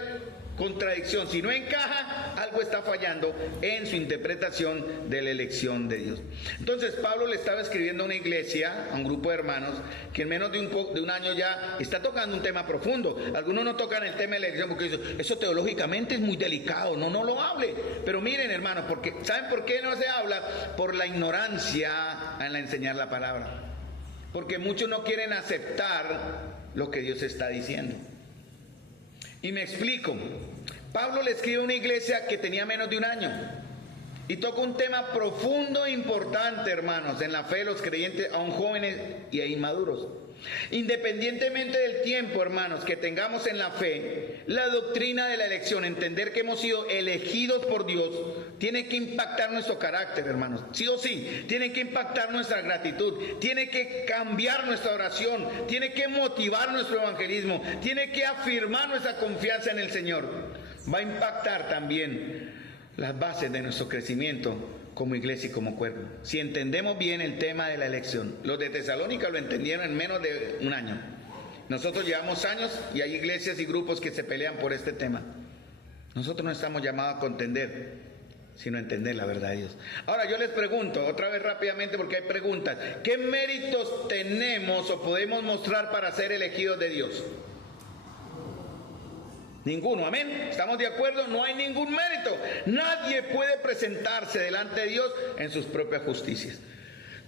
contradicción, si no encaja, algo está fallando en su interpretación de la elección de Dios. Entonces Pablo le estaba escribiendo a una iglesia, a un grupo de hermanos, que en menos de un año ya está tocando un tema profundo. Algunos no tocan el tema de la elección porque dicen, eso teológicamente es muy delicado, no lo hable. Pero miren, hermanos, porque ¿saben por qué no se habla? Por la ignorancia en enseñar la palabra. Porque muchos no quieren aceptar lo que Dios está diciendo. Y me explico. Pablo le escribe a una iglesia que tenía menos de un año y toca un tema profundo e importante, hermanos, en la fe de los creyentes, aún jóvenes y inmaduros. Independientemente del tiempo, hermanos, que tengamos en la fe, la doctrina de la elección, entender que hemos sido elegidos por Dios, tiene que impactar nuestro carácter, hermanos, sí o sí, tiene que impactar nuestra gratitud, tiene que cambiar nuestra oración, tiene que motivar nuestro evangelismo, tiene que afirmar nuestra confianza en el Señor. Va a impactar también las bases de nuestro crecimiento como iglesia y como cuerpo. Si entendemos bien el tema de la elección, los de Tesalónica lo entendieron en menos de un año. Nosotros llevamos años y hay iglesias y grupos que se pelean por este tema. Nosotros no estamos llamados a contender, sino a entender la verdad de Dios. Ahora yo les pregunto, otra vez rápidamente porque hay preguntas, ¿qué méritos tenemos o podemos mostrar para ser elegidos de Dios? Ninguno, amén. ¿Estamos de acuerdo? No hay ningún mérito. Nadie puede presentarse delante de Dios en sus propias justicias.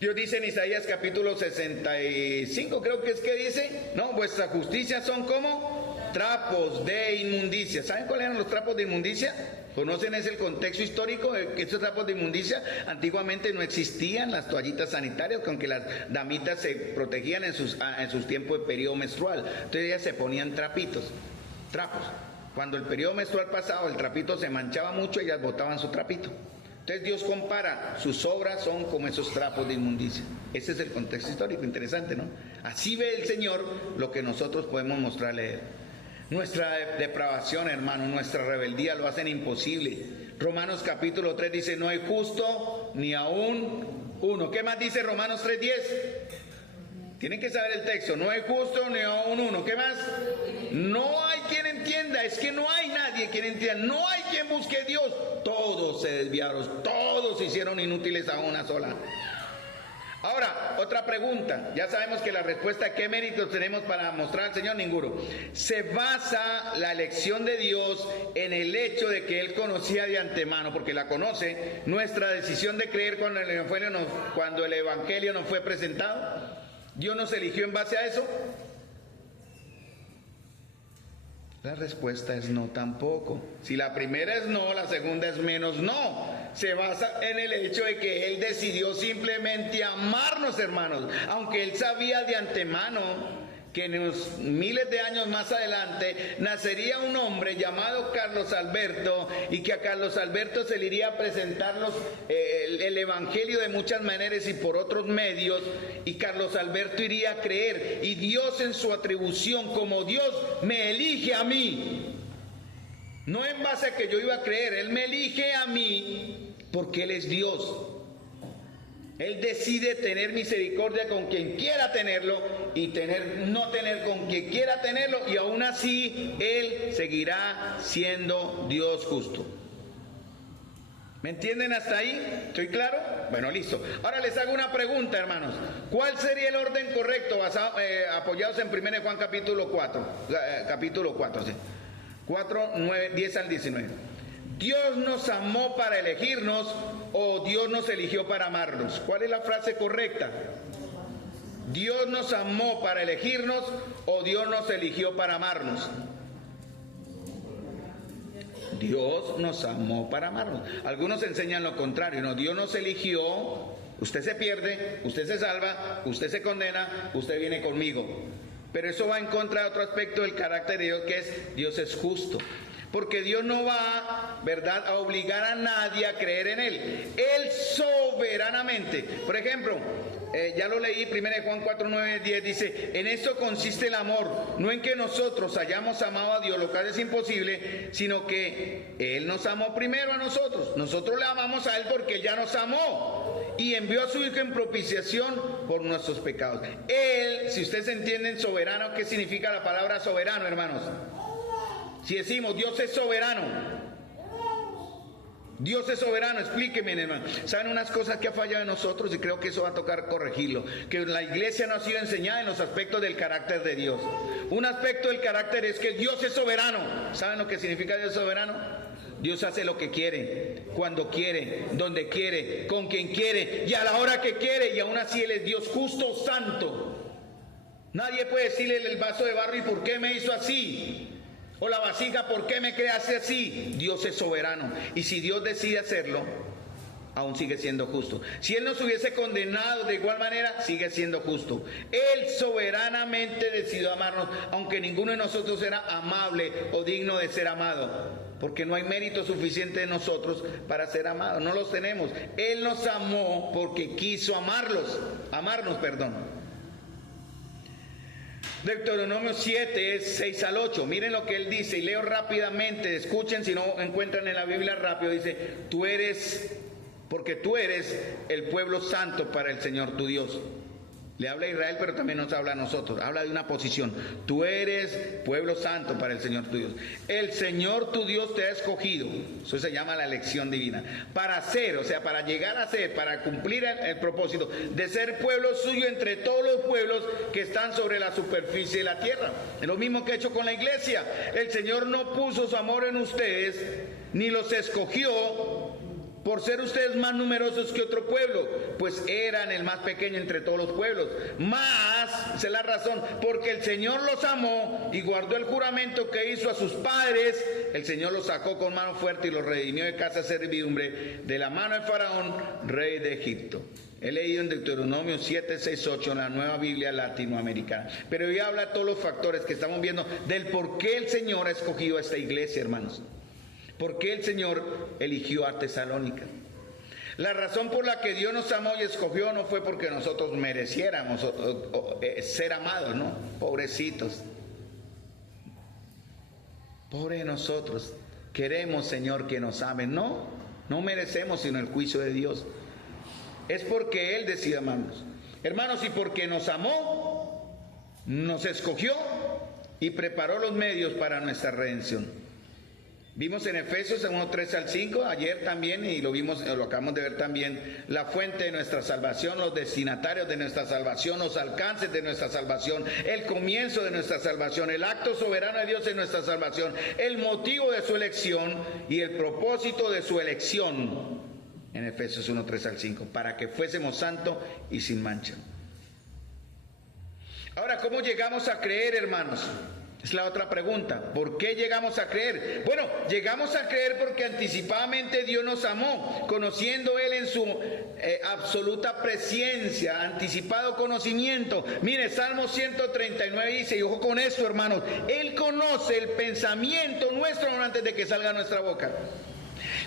Dios dice en Isaías capítulo 65, creo que es que dice, no, vuestras justicias son como trapos de inmundicia. ¿Saben cuáles eran los trapos de inmundicia? ¿Conocen ese el contexto histórico de que estos trapos de inmundicia? Antiguamente no existían las toallitas sanitarias, con que las damitas se protegían en sus tiempos de periodo menstrual. Entonces ellas se ponían trapos. Cuando el periodo menstrual pasaba, el trapito se manchaba mucho, ellas botaban su trapito. Entonces Dios compara, sus obras son como esos trapos de inmundicia. Ese es el contexto histórico, interesante, ¿no? Así ve el Señor lo que nosotros podemos mostrarle a Él. Nuestra depravación, hermano, nuestra rebeldía lo hacen imposible. Romanos capítulo 3 dice, no hay justo ni aún uno. ¿Qué más dice Romanos 3:10? Tienen que saber el texto, no hay justo ni aún uno. ¿Qué más? No hay quien entienda, es que no hay nadie quien entienda, no hay quien busque a Dios. Todos se desviaron, todos se hicieron inútiles a una sola. Ahora, otra pregunta, ya sabemos que la respuesta, ¿qué méritos tenemos para mostrar al Señor? Ninguno. Se basa la elección de Dios en el hecho de que Él conocía de antemano, porque la conoce, nuestra decisión de creer cuando el Evangelio nos fue presentado. ¿Dios nos eligió en base a eso? La respuesta es no tampoco. Si la primera es no, la segunda es menos no. Se basa en el hecho de que Él decidió simplemente amarnos, hermanos, aunque Él sabía de antemano que en unos miles de años más adelante nacería un hombre llamado Carlos Alberto y que a Carlos Alberto se le iría a presentar el Evangelio de muchas maneras y por otros medios, y Carlos Alberto iría a creer, y Dios en su atribución como Dios me elige a mí, no en base a que yo iba a creer, Él me elige a mí porque Él es Dios. Él decide tener misericordia con quien quiera tenerlo y no tener con quien quiera tenerlo, y aún así Él seguirá siendo Dios justo. ¿Me entienden hasta ahí? ¿Estoy claro? Bueno, listo. Ahora les hago una pregunta, hermanos. ¿Cuál sería el orden correcto apoyados en 1 Juan capítulo 4? Capítulo 4, sí. 4, 9, 10 al 19. ¿Dios nos amó para elegirnos o Dios nos eligió para amarnos? ¿Cuál es la frase correcta? ¿Dios nos amó para elegirnos o Dios nos eligió para amarnos? Dios nos amó para amarnos. Algunos enseñan lo contrario, no, Dios nos eligió, usted se pierde, usted se salva, usted se condena, usted viene conmigo. Pero eso va en contra de otro aspecto del carácter de Dios, que es Dios es justo. Porque Dios no va, ¿verdad?, a obligar a nadie a creer en Él. Él soberanamente. Por ejemplo, ya lo leí, 1 Juan 4, 9, 10, dice, en esto consiste el amor, no en que nosotros hayamos amado a Dios, lo cual es imposible, sino que Él nos amó primero a nosotros. Nosotros le amamos a Él porque Él ya nos amó y envió a su Hijo en propiciación por nuestros pecados. Él, si ustedes entienden soberano, ¿qué significa la palabra soberano, hermanos? Si decimos Dios es soberano, Dios es soberano, explíqueme, hermano. ¿Saben unas cosas que ha fallado en nosotros? Y creo que eso va a tocar corregirlo. Que la iglesia no ha sido enseñada en los aspectos del carácter de Dios. Un aspecto del carácter es que Dios es soberano. ¿Saben lo que significa Dios soberano? Dios hace lo que quiere, cuando quiere, donde quiere, con quien quiere y a la hora que quiere. Y aún así Él es Dios justo, santo. Nadie puede decirle el vaso de barro, ¿y por qué me hizo así? O la vasija, ¿por qué me creaste así? Dios es soberano. Y si Dios decide hacerlo, aún sigue siendo justo. Si Él nos hubiese condenado de igual manera, sigue siendo justo. Él soberanamente decidió amarnos, aunque ninguno de nosotros era amable o digno de ser amado. Porque no hay mérito suficiente de nosotros para ser amados. No los tenemos. Él nos amó porque quiso amarnos, perdón. Deuteronomio 7, 6 al 8. Miren lo que él dice y leo rápidamente. Escuchen si no encuentran en la Biblia rápido. Dice, porque tú eres el pueblo santo para el Señor tu Dios. Le habla a Israel, pero también nos habla a nosotros. Habla de una posición. Tú eres pueblo santo para el Señor tu Dios. El Señor tu Dios te ha escogido. Eso se llama la elección divina. Para ser, o sea, para llegar a ser, para cumplir el propósito de ser pueblo suyo entre todos los pueblos que están sobre la superficie de la tierra. Es lo mismo que ha hecho con la iglesia. El Señor no puso su amor en ustedes, ni los escogió por ser ustedes más numerosos que otro pueblo, pues eran el más pequeño entre todos los pueblos. Más, esa es la razón, porque el Señor los amó y guardó el juramento que hizo a sus padres. El Señor los sacó con mano fuerte y los redimió de casa de servidumbre, de la mano de Faraón, rey de Egipto. He leído en Deuteronomio 7, 6, 8 en la Nueva Biblia Latinoamericana. Pero hoy habla de todos los factores que estamos viendo del por qué el Señor ha escogido a esta iglesia, hermanos. ¿Por qué el Señor eligió a Tesalónica? La razón por la que Dios nos amó y escogió no fue porque nosotros mereciéramos ser amados, ¿no? Pobrecitos. Pobre de nosotros. Queremos, Señor, que nos amen. No, no merecemos sino el juicio de Dios. Es porque Él decide amarnos. Hermanos, y porque nos amó, nos escogió y preparó los medios para nuestra redención. Vimos en Efesios 1, 3 al 5, ayer también, y lo acabamos de ver también, la fuente de nuestra salvación, los destinatarios de nuestra salvación, los alcances de nuestra salvación, el comienzo de nuestra salvación, el acto soberano de Dios en nuestra salvación, el motivo de su elección y el propósito de su elección, en Efesios 1, 3 al 5, para que fuésemos santos y sin mancha. Ahora, ¿cómo llegamos a creer, hermanos? Es la otra pregunta. ¿Por qué llegamos a creer? Bueno, llegamos a creer porque anticipadamente Dios nos amó, conociendo Él en su absoluta presencia, anticipado conocimiento. Mire, Salmo 139 dice, y ojo con esto, hermanos, Él conoce el pensamiento nuestro antes de que salga nuestra boca.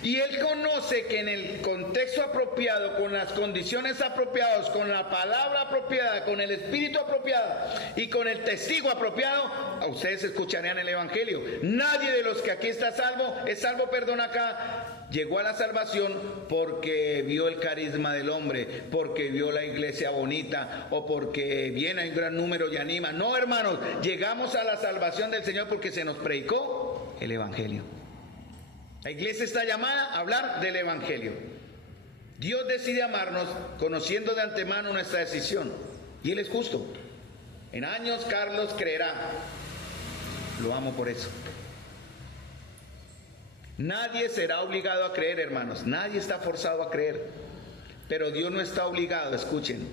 Y Él conoce que en el contexto apropiado, con las condiciones apropiadas, con la palabra apropiada, con el espíritu apropiado y con el testigo apropiado, a ustedes escucharían el Evangelio. Nadie de los que aquí está salvo, acá, llegó a la salvación porque vio el carisma del hombre, porque vio la iglesia bonita o porque viene un gran número y anima. No, hermanos, llegamos a la salvación del Señor porque se nos predicó el Evangelio. La iglesia está llamada a hablar del Evangelio. Dios decide amarnos conociendo de antemano nuestra decisión. Y Él es justo. En años Carlos creerá. Lo amo por eso. Nadie será obligado a creer, hermanos. Nadie está forzado a creer. Pero Dios no está obligado, escuchen.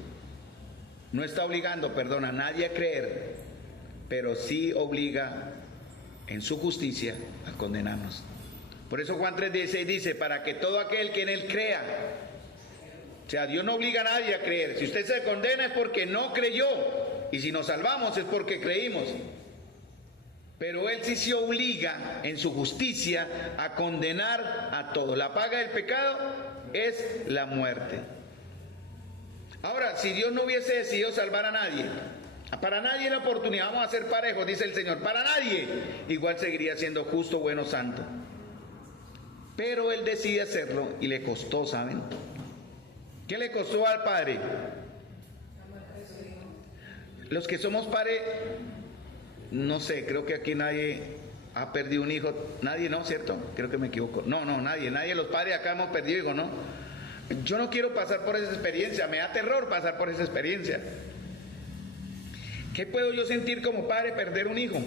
No está obligando, a nadie a creer. Pero sí obliga en su justicia a condenarnos. Por eso Juan 3:16 dice, para que todo aquel que en Él crea, o sea, Dios no obliga a nadie a creer. Si usted se condena es porque no creyó, y si nos salvamos es porque creímos. Pero Él sí se obliga en su justicia a condenar a todos. La paga del pecado es la muerte. Ahora, si Dios no hubiese decidido salvar a nadie, para nadie la oportunidad, vamos a ser parejos, dice el Señor, para nadie, igual seguiría siendo justo, bueno, santo. Pero Él decide hacerlo y le costó, ¿saben? ¿Qué le costó al Padre? Los que somos padres, no sé, creo que aquí nadie ha perdido un hijo. Nadie, ¿no? ¿Cierto? Creo que me equivoco. No, nadie de los padres acá hemos perdido hijos, ¿no? Yo no quiero pasar por esa experiencia, me da terror pasar por esa experiencia. ¿Qué puedo yo sentir como padre perder un hijo?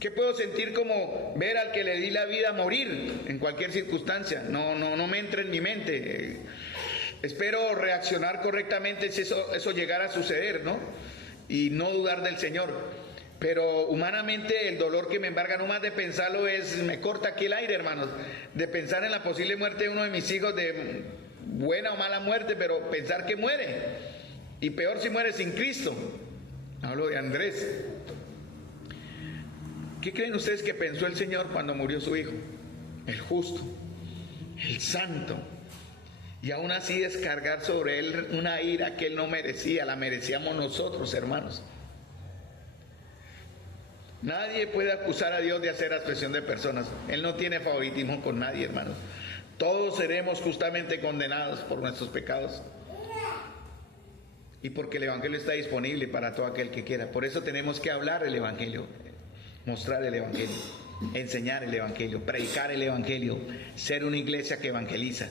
¿Qué puedo sentir como ver al que le di la vida morir en cualquier circunstancia? No me entra en mi mente. Espero reaccionar correctamente si eso llegara a suceder, ¿no? Y no dudar del Señor. Pero humanamente el dolor que me embarga, no más de pensarlo, me corta aquí el aire, hermanos. De pensar en la posible muerte de uno de mis hijos, de buena o mala muerte, pero pensar que muere. Y peor si muere sin Cristo. Hablo de Andrés. ¿Qué creen ustedes que pensó el Señor cuando murió su hijo? El justo, el santo. Y aún así descargar sobre él una ira que él no merecía, la merecíamos nosotros, hermanos. Nadie puede acusar a Dios de hacer aspersión de personas. Él no tiene favoritismo con nadie, hermanos. Todos seremos justamente condenados por nuestros pecados. Y porque el Evangelio está disponible para todo aquel que quiera. Por eso tenemos que hablar el Evangelio, mostrar el Evangelio, enseñar el Evangelio, predicar el Evangelio, ser una iglesia que evangeliza.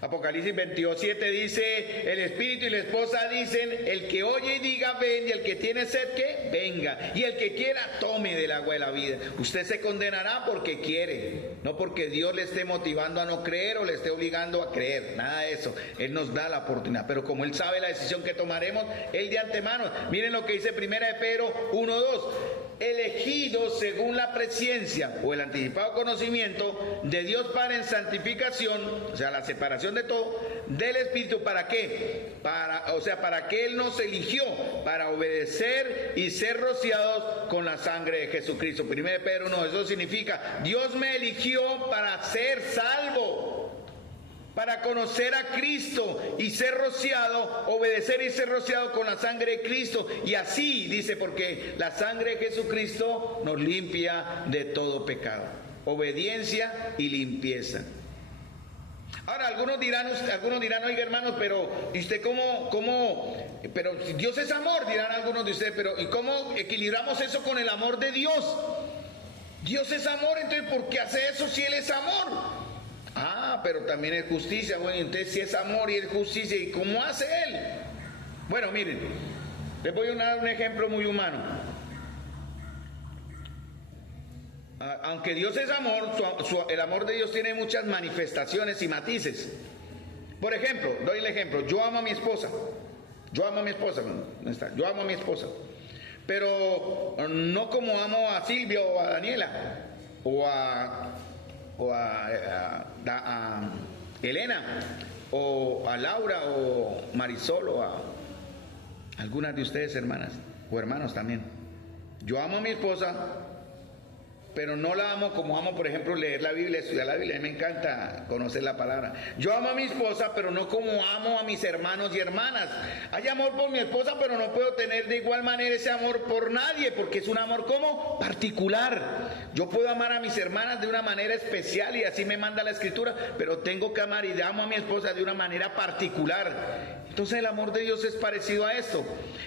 Apocalipsis 22:7 dice, el Espíritu y la esposa dicen, el que oye y diga ven, y el que tiene sed que venga, y el que quiera tome del agua de la vida. Usted se condenará porque quiere, no porque Dios le esté motivando a no creer o le esté obligando a creer, nada de eso. Él nos da la oportunidad, pero como Él sabe la decisión que tomaremos, Él de antemano. Miren lo que dice 1 de Pedro 1:2. Elegidos según la presciencia o el anticipado conocimiento de Dios Padre en santificación, o sea, la separación de todo, del Espíritu. ¿Para qué? Para que Él nos eligió, para obedecer y ser rociados con la sangre de Jesucristo. 1 de Pedro 1, eso significa, Dios me eligió para ser salvo, para conocer a Cristo y ser rociado, obedecer y ser rociado con la sangre de Cristo. Y así, dice, porque la sangre de Jesucristo nos limpia de todo pecado. Obediencia y limpieza. Ahora, algunos dirán, oiga hermanos, pero ¿y usted pero Dios es amor? Dirán algunos de ustedes, pero ¿y cómo equilibramos eso con el amor de Dios? Dios es amor, entonces ¿por qué hace eso si Él es amor? Pero también es justicia. Bueno, entonces si es amor y es justicia, ¿y cómo hace Él? Bueno, miren, les voy a dar un ejemplo muy humano. Aunque Dios es amor, el amor de Dios tiene muchas manifestaciones y matices. Por ejemplo, doy el ejemplo, yo amo a mi esposa. Pero no como amo a Silvia o a Daniela o a Elena o a Laura o Marisol o a algunas de ustedes, hermanas o hermanos también. Yo amo a mi esposa, pero no la amo como amo, por ejemplo, leer la Biblia, estudiar la Biblia. A mí me encanta conocer la palabra. Yo amo a mi esposa, pero no como amo a mis hermanos y hermanas. Hay amor por mi esposa, pero no puedo tener de igual manera ese amor por nadie, porque es un amor como particular. Yo puedo amar a mis hermanas de una manera especial y así me manda la Escritura, pero tengo que amar y amo a mi esposa de una manera particular. Entonces el amor de Dios es parecido a esto.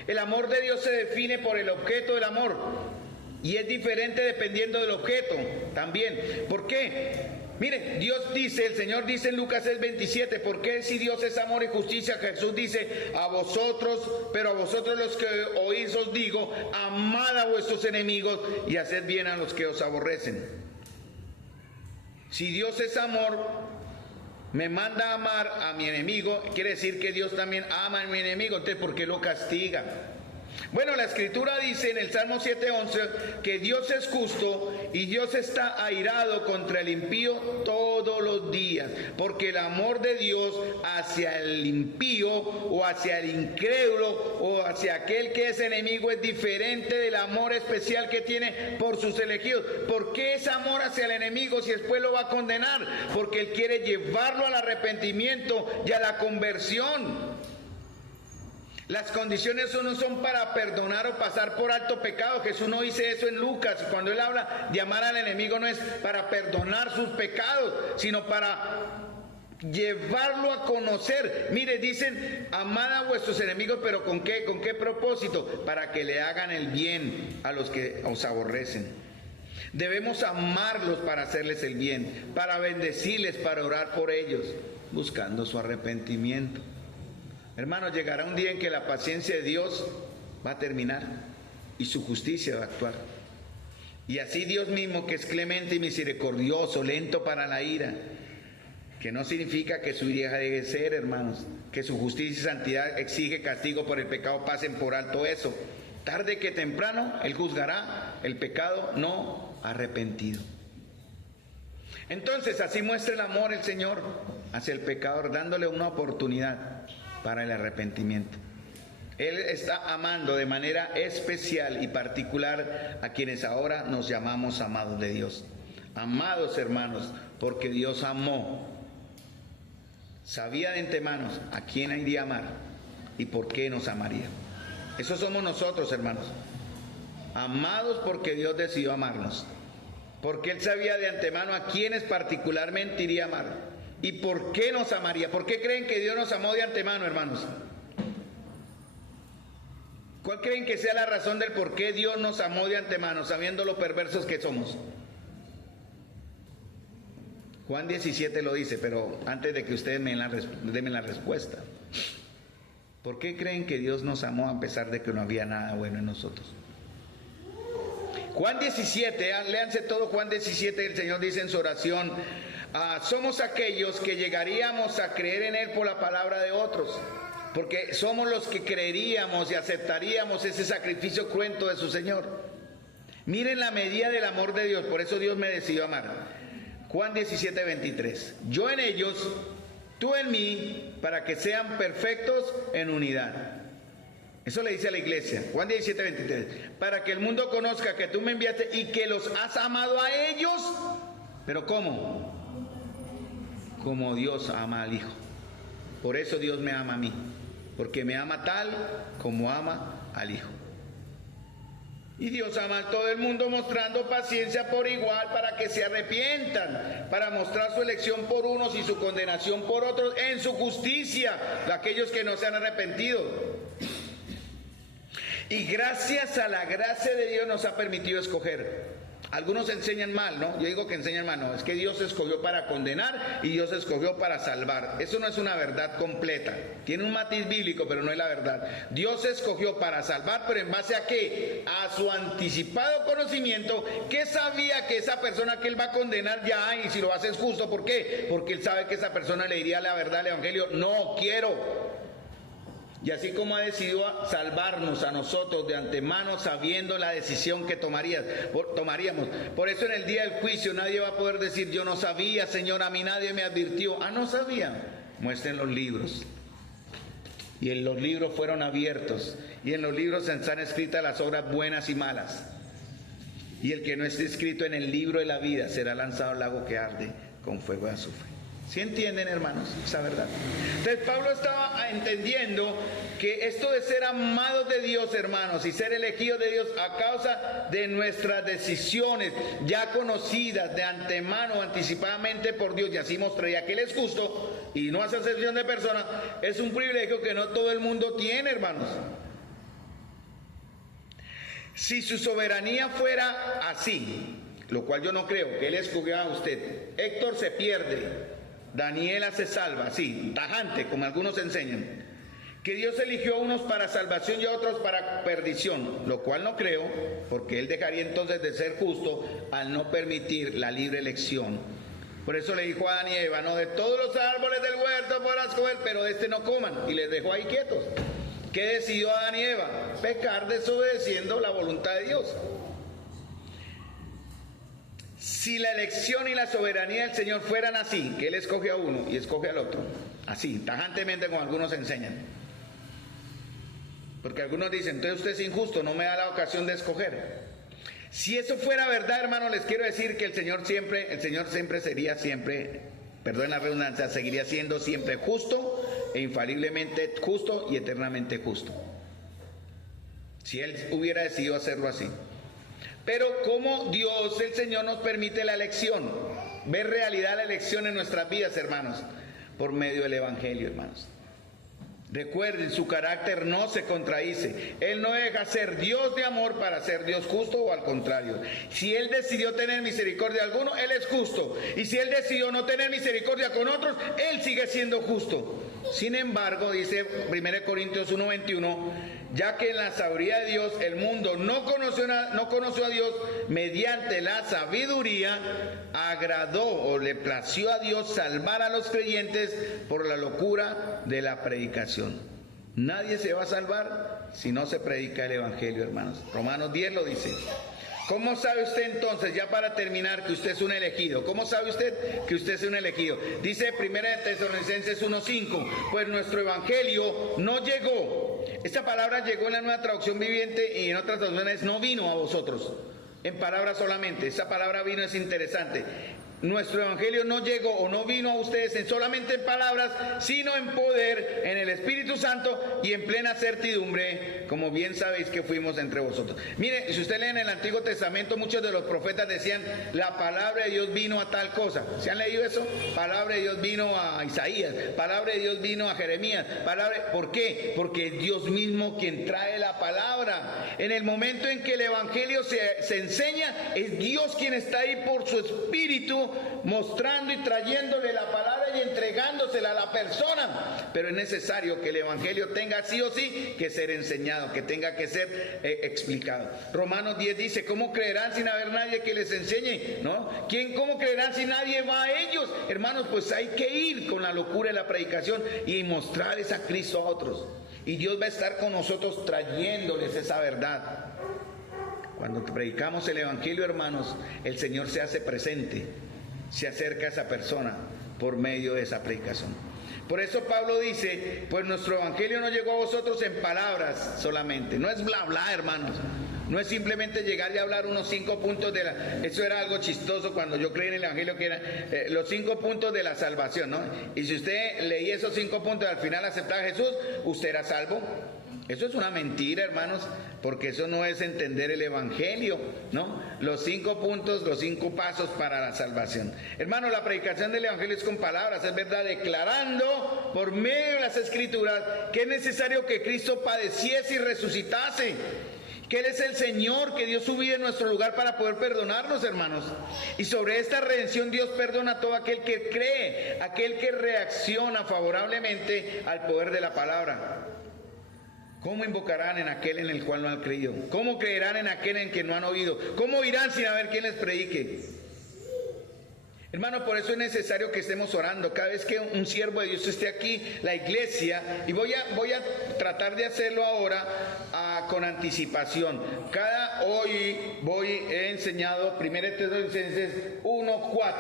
El amor de Dios se define por el objeto del amor. Y es diferente dependiendo del objeto también. ¿Por qué? Mire, el Señor dice en Lucas 6:27, ¿por qué si Dios es amor y justicia? Jesús dice, pero a vosotros los que oís os digo, amad a vuestros enemigos y haced bien a los que os aborrecen. Si Dios es amor, me manda a amar a mi enemigo, quiere decir que Dios también ama a mi enemigo. Entonces, ¿por qué lo castiga? Bueno, la Escritura dice en el Salmo 7:11 que Dios es justo y Dios está airado contra el impío todos los días, porque el amor de Dios hacia el impío o hacia el incrédulo o hacia aquel que es enemigo es diferente del amor especial que tiene por sus elegidos. ¿Por qué es amor hacia el enemigo si después lo va a condenar? Porque Él quiere llevarlo al arrepentimiento y a la conversión. Las condiciones no son para perdonar o pasar por alto pecado. Jesús no dice eso en Lucas. Cuando Él habla de amar al enemigo no es para perdonar sus pecados, sino para llevarlo a conocer. Mire, dicen, amad a vuestros enemigos, pero ¿con qué propósito? Para que le hagan el bien a los que os aborrecen. Debemos amarlos para hacerles el bien, para bendecirles, para orar por ellos, buscando su arrepentimiento. Hermanos, llegará un día en que la paciencia de Dios va a terminar y su justicia va a actuar. Y así Dios mismo, que es clemente y misericordioso, lento para la ira, que no significa que su ira deje de ser, hermanos, que su justicia y santidad exige castigo por el pecado, pasen por alto eso. Tarde que temprano Él juzgará el pecado no arrepentido. Entonces así muestra el amor el Señor hacia el pecador, dándole una oportunidad para el arrepentimiento. Él está amando de manera especial y particular a quienes ahora nos llamamos amados de Dios. Amados hermanos, porque Dios amó. Sabía de antemano a quién iría a amar y por qué nos amaría. Eso somos nosotros, hermanos. Amados porque Dios decidió amarnos. Porque Él sabía de antemano a quienes particularmente iría a amar. ¿Y por qué nos amaría? ¿Por qué creen que Dios nos amó de antemano, hermanos? ¿Cuál creen que sea la razón del por qué Dios nos amó de antemano, sabiendo lo perversos que somos? Juan 17 lo dice, pero antes de que ustedes me den la respuesta. ¿Por qué creen que Dios nos amó a pesar de que no había nada bueno en nosotros? Juan 17, léanse todo Juan 17, el Señor dice en su oración, somos aquellos que llegaríamos a creer en Él por la palabra de otros, porque somos los que creeríamos y aceptaríamos ese sacrificio cruento de su Señor. Miren la medida del amor de Dios, por eso Dios me decidió amar. Juan 17, 23, yo en ellos, tú en mí, para que sean perfectos en unidad. Eso le dice a la iglesia, Juan 17, 23, para que el mundo conozca que tú me enviaste y que los has amado a ellos. ¿Pero cómo? Como Dios ama al Hijo. Por eso Dios me ama a mí, porque me ama tal como ama al Hijo. Y Dios ama a todo el mundo mostrando paciencia por igual para que se arrepientan, para mostrar su elección por unos y su condenación por otros en su justicia, de aquellos que no se han arrepentido. Y gracias a la gracia de Dios nos ha permitido escoger. Algunos enseñan mal, ¿no? Yo digo que enseñan mal, no, es que Dios escogió para condenar y Dios escogió para salvar. Eso no es una verdad completa. Tiene un matiz bíblico, pero no es la verdad. Dios escogió para salvar, pero ¿en base a qué? A su anticipado conocimiento, que sabía que esa persona que Él va a condenar ya, y si lo hace es justo. ¿Por qué? Porque Él sabe que esa persona le diría la verdad al Evangelio, no quiero. Y así como ha decidido salvarnos a nosotros de antemano, sabiendo la decisión que tomaríamos. Por eso en el día del juicio nadie va a poder decir, yo no sabía, Señor, a mí nadie me advirtió. No sabía. Muestren los libros. Y en los libros fueron abiertos. Y en los libros están escritas las obras buenas y malas. Y el que no esté escrito en el libro de la vida será lanzado al lago que arde con fuego de azufre. ¿Sí entienden, hermanos, esa verdad? Entonces Pablo estaba entendiendo que esto de ser amados de Dios, hermanos, y ser elegidos de Dios a causa de nuestras decisiones ya conocidas de antemano, anticipadamente por Dios, y así mostraría que Él es justo y no hace acepción de personas, es un privilegio que no todo el mundo tiene, hermanos. Si su soberanía fuera así, lo cual yo no creo, que Él escogió a usted, Héctor se pierde, Daniela se salva, sí, tajante, como algunos enseñan, que Dios eligió a unos para salvación y a otros para perdición, lo cual no creo, porque Él dejaría entonces de ser justo al no permitir la libre elección. Por eso le dijo a Adán y Eva, no, de todos los árboles del huerto podrás comer, pero de este no coman, y les dejó ahí quietos. ¿Qué decidió Adán y Eva? Pecar desobedeciendo la voluntad de Dios. Si la elección y la soberanía del Señor fueran así, que Él escoge a uno y escoge al otro, así, tajantemente como algunos enseñan. Porque algunos dicen, entonces usted es injusto, no me da la ocasión de escoger. Si eso fuera verdad, hermano, les quiero decir que el Señor siempre sería siempre, perdón la redundancia, seguiría siendo siempre justo e infaliblemente justo y eternamente justo. Si Él hubiera decidido hacerlo así. Pero como Dios, el Señor, nos permite la elección, ver realidad la elección en nuestras vidas, hermanos, por medio del Evangelio, hermanos. Recuerden, su carácter no se contradice. Él no deja ser Dios de amor para ser Dios justo, o al contrario. Si Él decidió tener misericordia de alguno, Él es justo. Y si Él decidió no tener misericordia con otros, Él sigue siendo justo. Sin embargo, dice 1 Corintios 1:21, ya que en la sabiduría de Dios el mundo no conoció a Dios, mediante la sabiduría agradó o le plació a Dios salvar a los creyentes por la locura de la predicación. Nadie se va a salvar si no se predica el Evangelio, hermanos. Romanos 10 lo dice. ¿Cómo sabe usted entonces, ya para terminar, que usted es un elegido? ¿Cómo sabe usted que usted es un elegido? Dice 1 Tesalonicenses 1:5, pues nuestro evangelio no llegó. Esta palabra llegó en la Nueva Traducción Viviente, y en otras traducciones no vino a vosotros. En palabras solamente. Esa palabra vino es interesante. Nuestro evangelio no llegó o no vino a ustedes solamente en palabras, sino en poder, en el Espíritu Santo y en plena certidumbre, como bien sabéis que fuimos entre vosotros. Mire, si usted lee en el Antiguo Testamento, muchos de los profetas decían, la palabra de Dios vino a tal cosa. ¿Se han leído eso? Palabra de Dios vino a Isaías, palabra de Dios vino a Jeremías. ¿Por qué? Porque es Dios mismo quien trae la palabra. En el momento en que el evangelio se enseña, es Dios quien está ahí por su Espíritu, mostrando y trayéndole la palabra y entregándosela a la persona. Pero es necesario que el evangelio tenga sí o sí que ser enseñado, que tenga que ser explicado. Romanos 10 dice, ¿cómo creerán sin haber nadie que les enseñe? ¿No? ¿Cómo creerán si nadie va a ellos? Hermanos, pues hay que ir con la locura de la predicación y mostrarles a Cristo a otros. Y Dios va a estar con nosotros trayéndoles esa verdad. Cuando predicamos el evangelio, hermanos, el Señor se hace presente, se acerca a esa persona por medio de esa predicación. Por eso Pablo dice, pues nuestro evangelio no llegó a vosotros en palabras solamente. No es bla bla, hermanos. No es simplemente llegar y hablar unos 5 puntos de la... Eso era algo chistoso cuando yo creí en el evangelio, que eran los 5 puntos de la salvación, ¿no? Y si usted leía esos 5 puntos y al final aceptaba a Jesús, usted era salvo. Eso es una mentira, hermanos, porque eso no es entender el evangelio, ¿no? Los 5 puntos, los 5 pasos para la salvación. Hermanos, la predicación del evangelio es con palabras, es verdad, declarando por medio de las escrituras que es necesario que Cristo padeciese y resucitase, que Él es el Señor, que dio su vida en nuestro lugar para poder perdonarnos, hermanos. Y sobre esta redención Dios perdona a todo aquel que cree, aquel que reacciona favorablemente al poder de la palabra. ¿Cómo invocarán en aquel en el cual no han creído? ¿Cómo creerán en aquel en que no han oído? ¿Cómo irán sin haber quien les predique? Hermano, por eso es necesario que estemos orando. Cada vez que un siervo de Dios esté aquí, la iglesia, y voy a tratar de hacerlo ahora con anticipación. Hoy he enseñado 1 Tesalonicenses 1:4.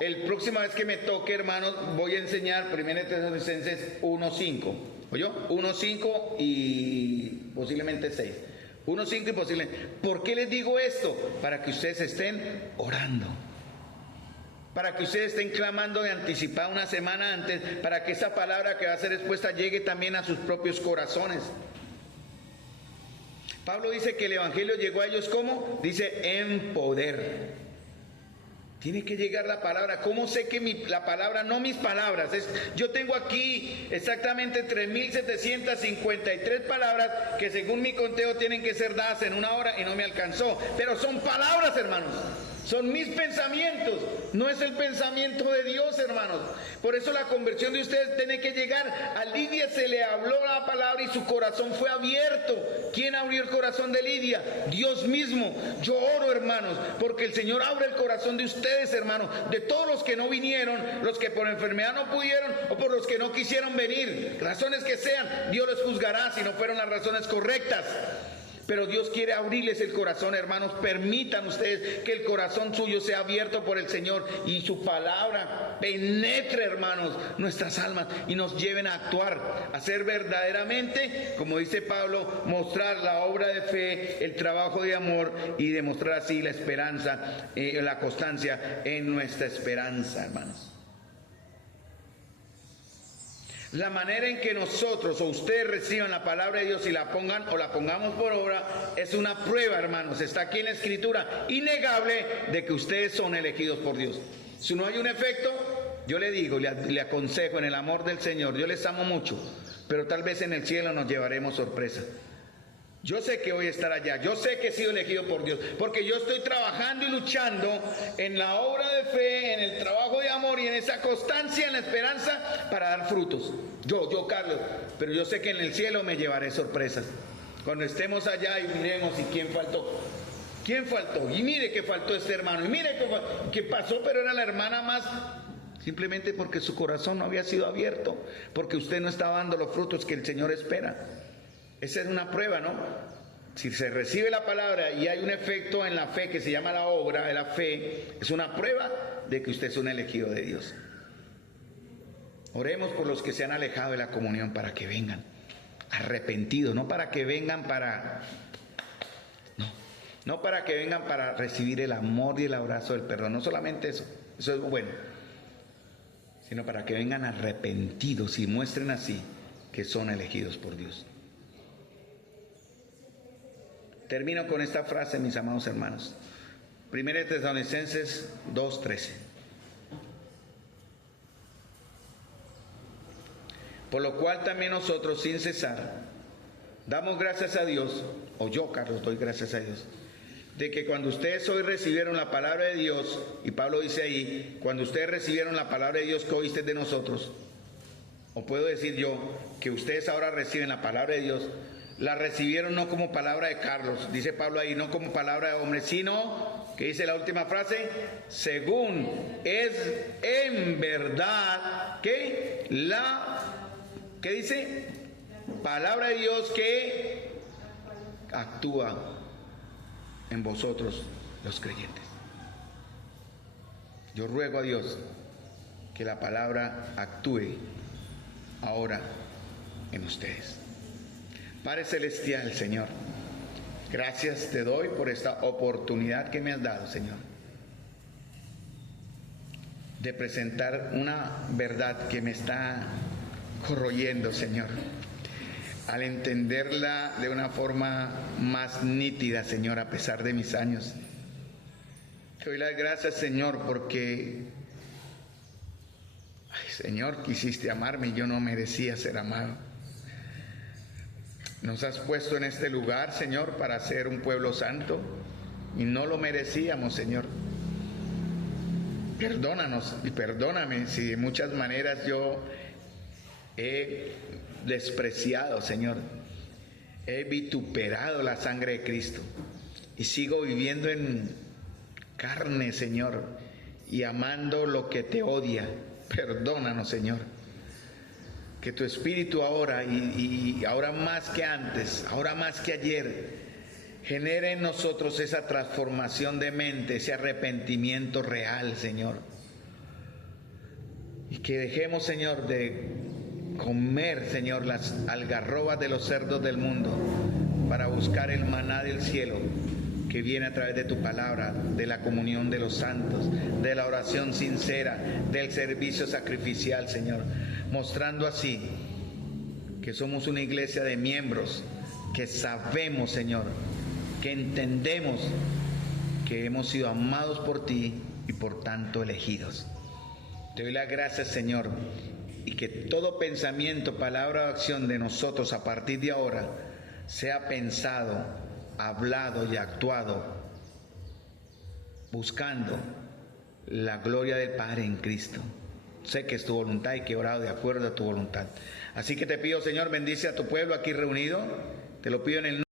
El próxima vez que me toque, hermanos, voy a enseñar 1 Tesalonicenses 1:5. ¿Oyó? 1:5 y posiblemente 6. 1:5 y posiblemente. ¿Por qué les digo esto? Para que ustedes estén orando. Para que ustedes estén clamando de anticipado una semana antes, para que esa palabra que va a ser expuesta llegue también a sus propios corazones. Pablo dice que el evangelio llegó a ellos ¿cómo? Dice en poder. Tiene que llegar la palabra. ¿Cómo sé que la palabra, no mis palabras? Yo tengo aquí exactamente 3.753 palabras que según mi conteo tienen que ser dadas en 1 hora y no me alcanzó. Pero son palabras, hermanos. Son mis pensamientos. No es el pensamiento de Dios, hermanos. Por eso la conversión de ustedes tiene que llegar. A Lidia se le habló la palabra y su corazón fue abierto. ¿Quién abrió el corazón de Lidia? Dios mismo. Yo oro, hermanos, porque el Señor abre el corazón de ustedes, hermanos, de todos los que no vinieron, los que por enfermedad no pudieron o por los que no quisieron venir, razones que sean, Dios los juzgará si no fueron las razones correctas. Pero Dios quiere abrirles el corazón, hermanos. Permitan ustedes que el corazón suyo sea abierto por el Señor y su palabra penetre, hermanos, nuestras almas y nos lleven a actuar, a ser verdaderamente, como dice Pablo, mostrar la obra de fe, el trabajo de amor y demostrar así la esperanza, la constancia en nuestra esperanza, hermanos. La manera en que nosotros o ustedes reciban la palabra de Dios y la pongan o la pongamos por obra es una prueba, hermanos. Está aquí en la Escritura, innegable, de que ustedes son elegidos por Dios. Si no hay un efecto, yo le digo, le aconsejo en el amor del Señor, yo les amo mucho. pero tal vez en el cielo nos llevaremos sorpresa. Yo sé que voy a estar allá, yo sé que he sido elegido por Dios, porque yo estoy trabajando y luchando en la obra de fe, en el trabajo de amor y en esa constancia, en la esperanza para dar frutos. Yo, Carlos, pero yo sé que en el cielo me llevaré sorpresas. Cuando estemos allá y miremos y quién faltó. ¿Quién faltó? Y mire que faltó este hermano, y mire que pasó, pero era la hermana más, simplemente porque su corazón no había sido abierto, porque usted no estaba dando los frutos que el Señor espera. Esa es una prueba, ¿no? Si se recibe la palabra y hay un efecto en la fe que se llama la obra de la fe, es una prueba de que usted es un elegido de Dios. Oremos por los que se han alejado de la comunión para que vengan arrepentidos, no para que vengan no para que vengan para recibir el amor y el abrazo del perdón, no solamente eso es bueno, sino para que vengan arrepentidos y muestren así que son elegidos por Dios. Termino con esta frase, mis amados hermanos. 1 Tesalonicenses 2:13. Por lo cual también nosotros sin cesar damos gracias a Dios, o yo, Carlos, doy gracias a Dios, de que cuando ustedes hoy recibieron la palabra de Dios, y Pablo dice ahí, cuando ustedes recibieron la palabra de Dios que oíste de nosotros, o puedo decir yo, que ustedes ahora reciben la palabra de Dios, la recibieron no como palabra de Carlos, dice Pablo ahí, no como palabra de hombre, sino, que dice la última frase, según es en verdad que ¿qué dice? Palabra de Dios que actúa en vosotros los creyentes. Yo ruego a Dios que la palabra actúe ahora en ustedes. Padre Celestial, Señor, gracias te doy por esta oportunidad que me has dado, Señor, de presentar una verdad que me está corroyendo, Señor, al entenderla de una forma más nítida, Señor, a pesar de mis años. Te doy las gracias, Señor, porque, Señor, quisiste amarme y yo no merecía ser amado. Nos has puesto en este lugar, Señor, para ser un pueblo santo y no lo merecíamos, Señor. Perdónanos y perdóname si de muchas maneras yo he despreciado, Señor, he vituperado la sangre de Cristo y sigo viviendo en carne, Señor, y amando lo que te odia. Perdónanos, Señor. Que tu Espíritu ahora y ahora más que antes, ahora más que ayer, genere en nosotros esa transformación de mente, ese arrepentimiento real, Señor. Y que dejemos, Señor, de comer, Señor, las algarrobas de los cerdos del mundo para buscar el maná del cielo que viene a través de tu palabra, de la comunión de los santos, de la oración sincera, del servicio sacrificial, Señor, mostrando así que somos una iglesia de miembros, que sabemos, Señor, que entendemos que hemos sido amados por ti y por tanto elegidos. Te doy las gracias, Señor, y que todo pensamiento, palabra o acción de nosotros a partir de ahora sea pensado, hablado y actuado buscando la gloria del Padre en Cristo. Sé que es tu voluntad y que he orado de acuerdo a tu voluntad. Así que te pido, Señor, bendice a tu pueblo aquí reunido. Te lo pido en el nombre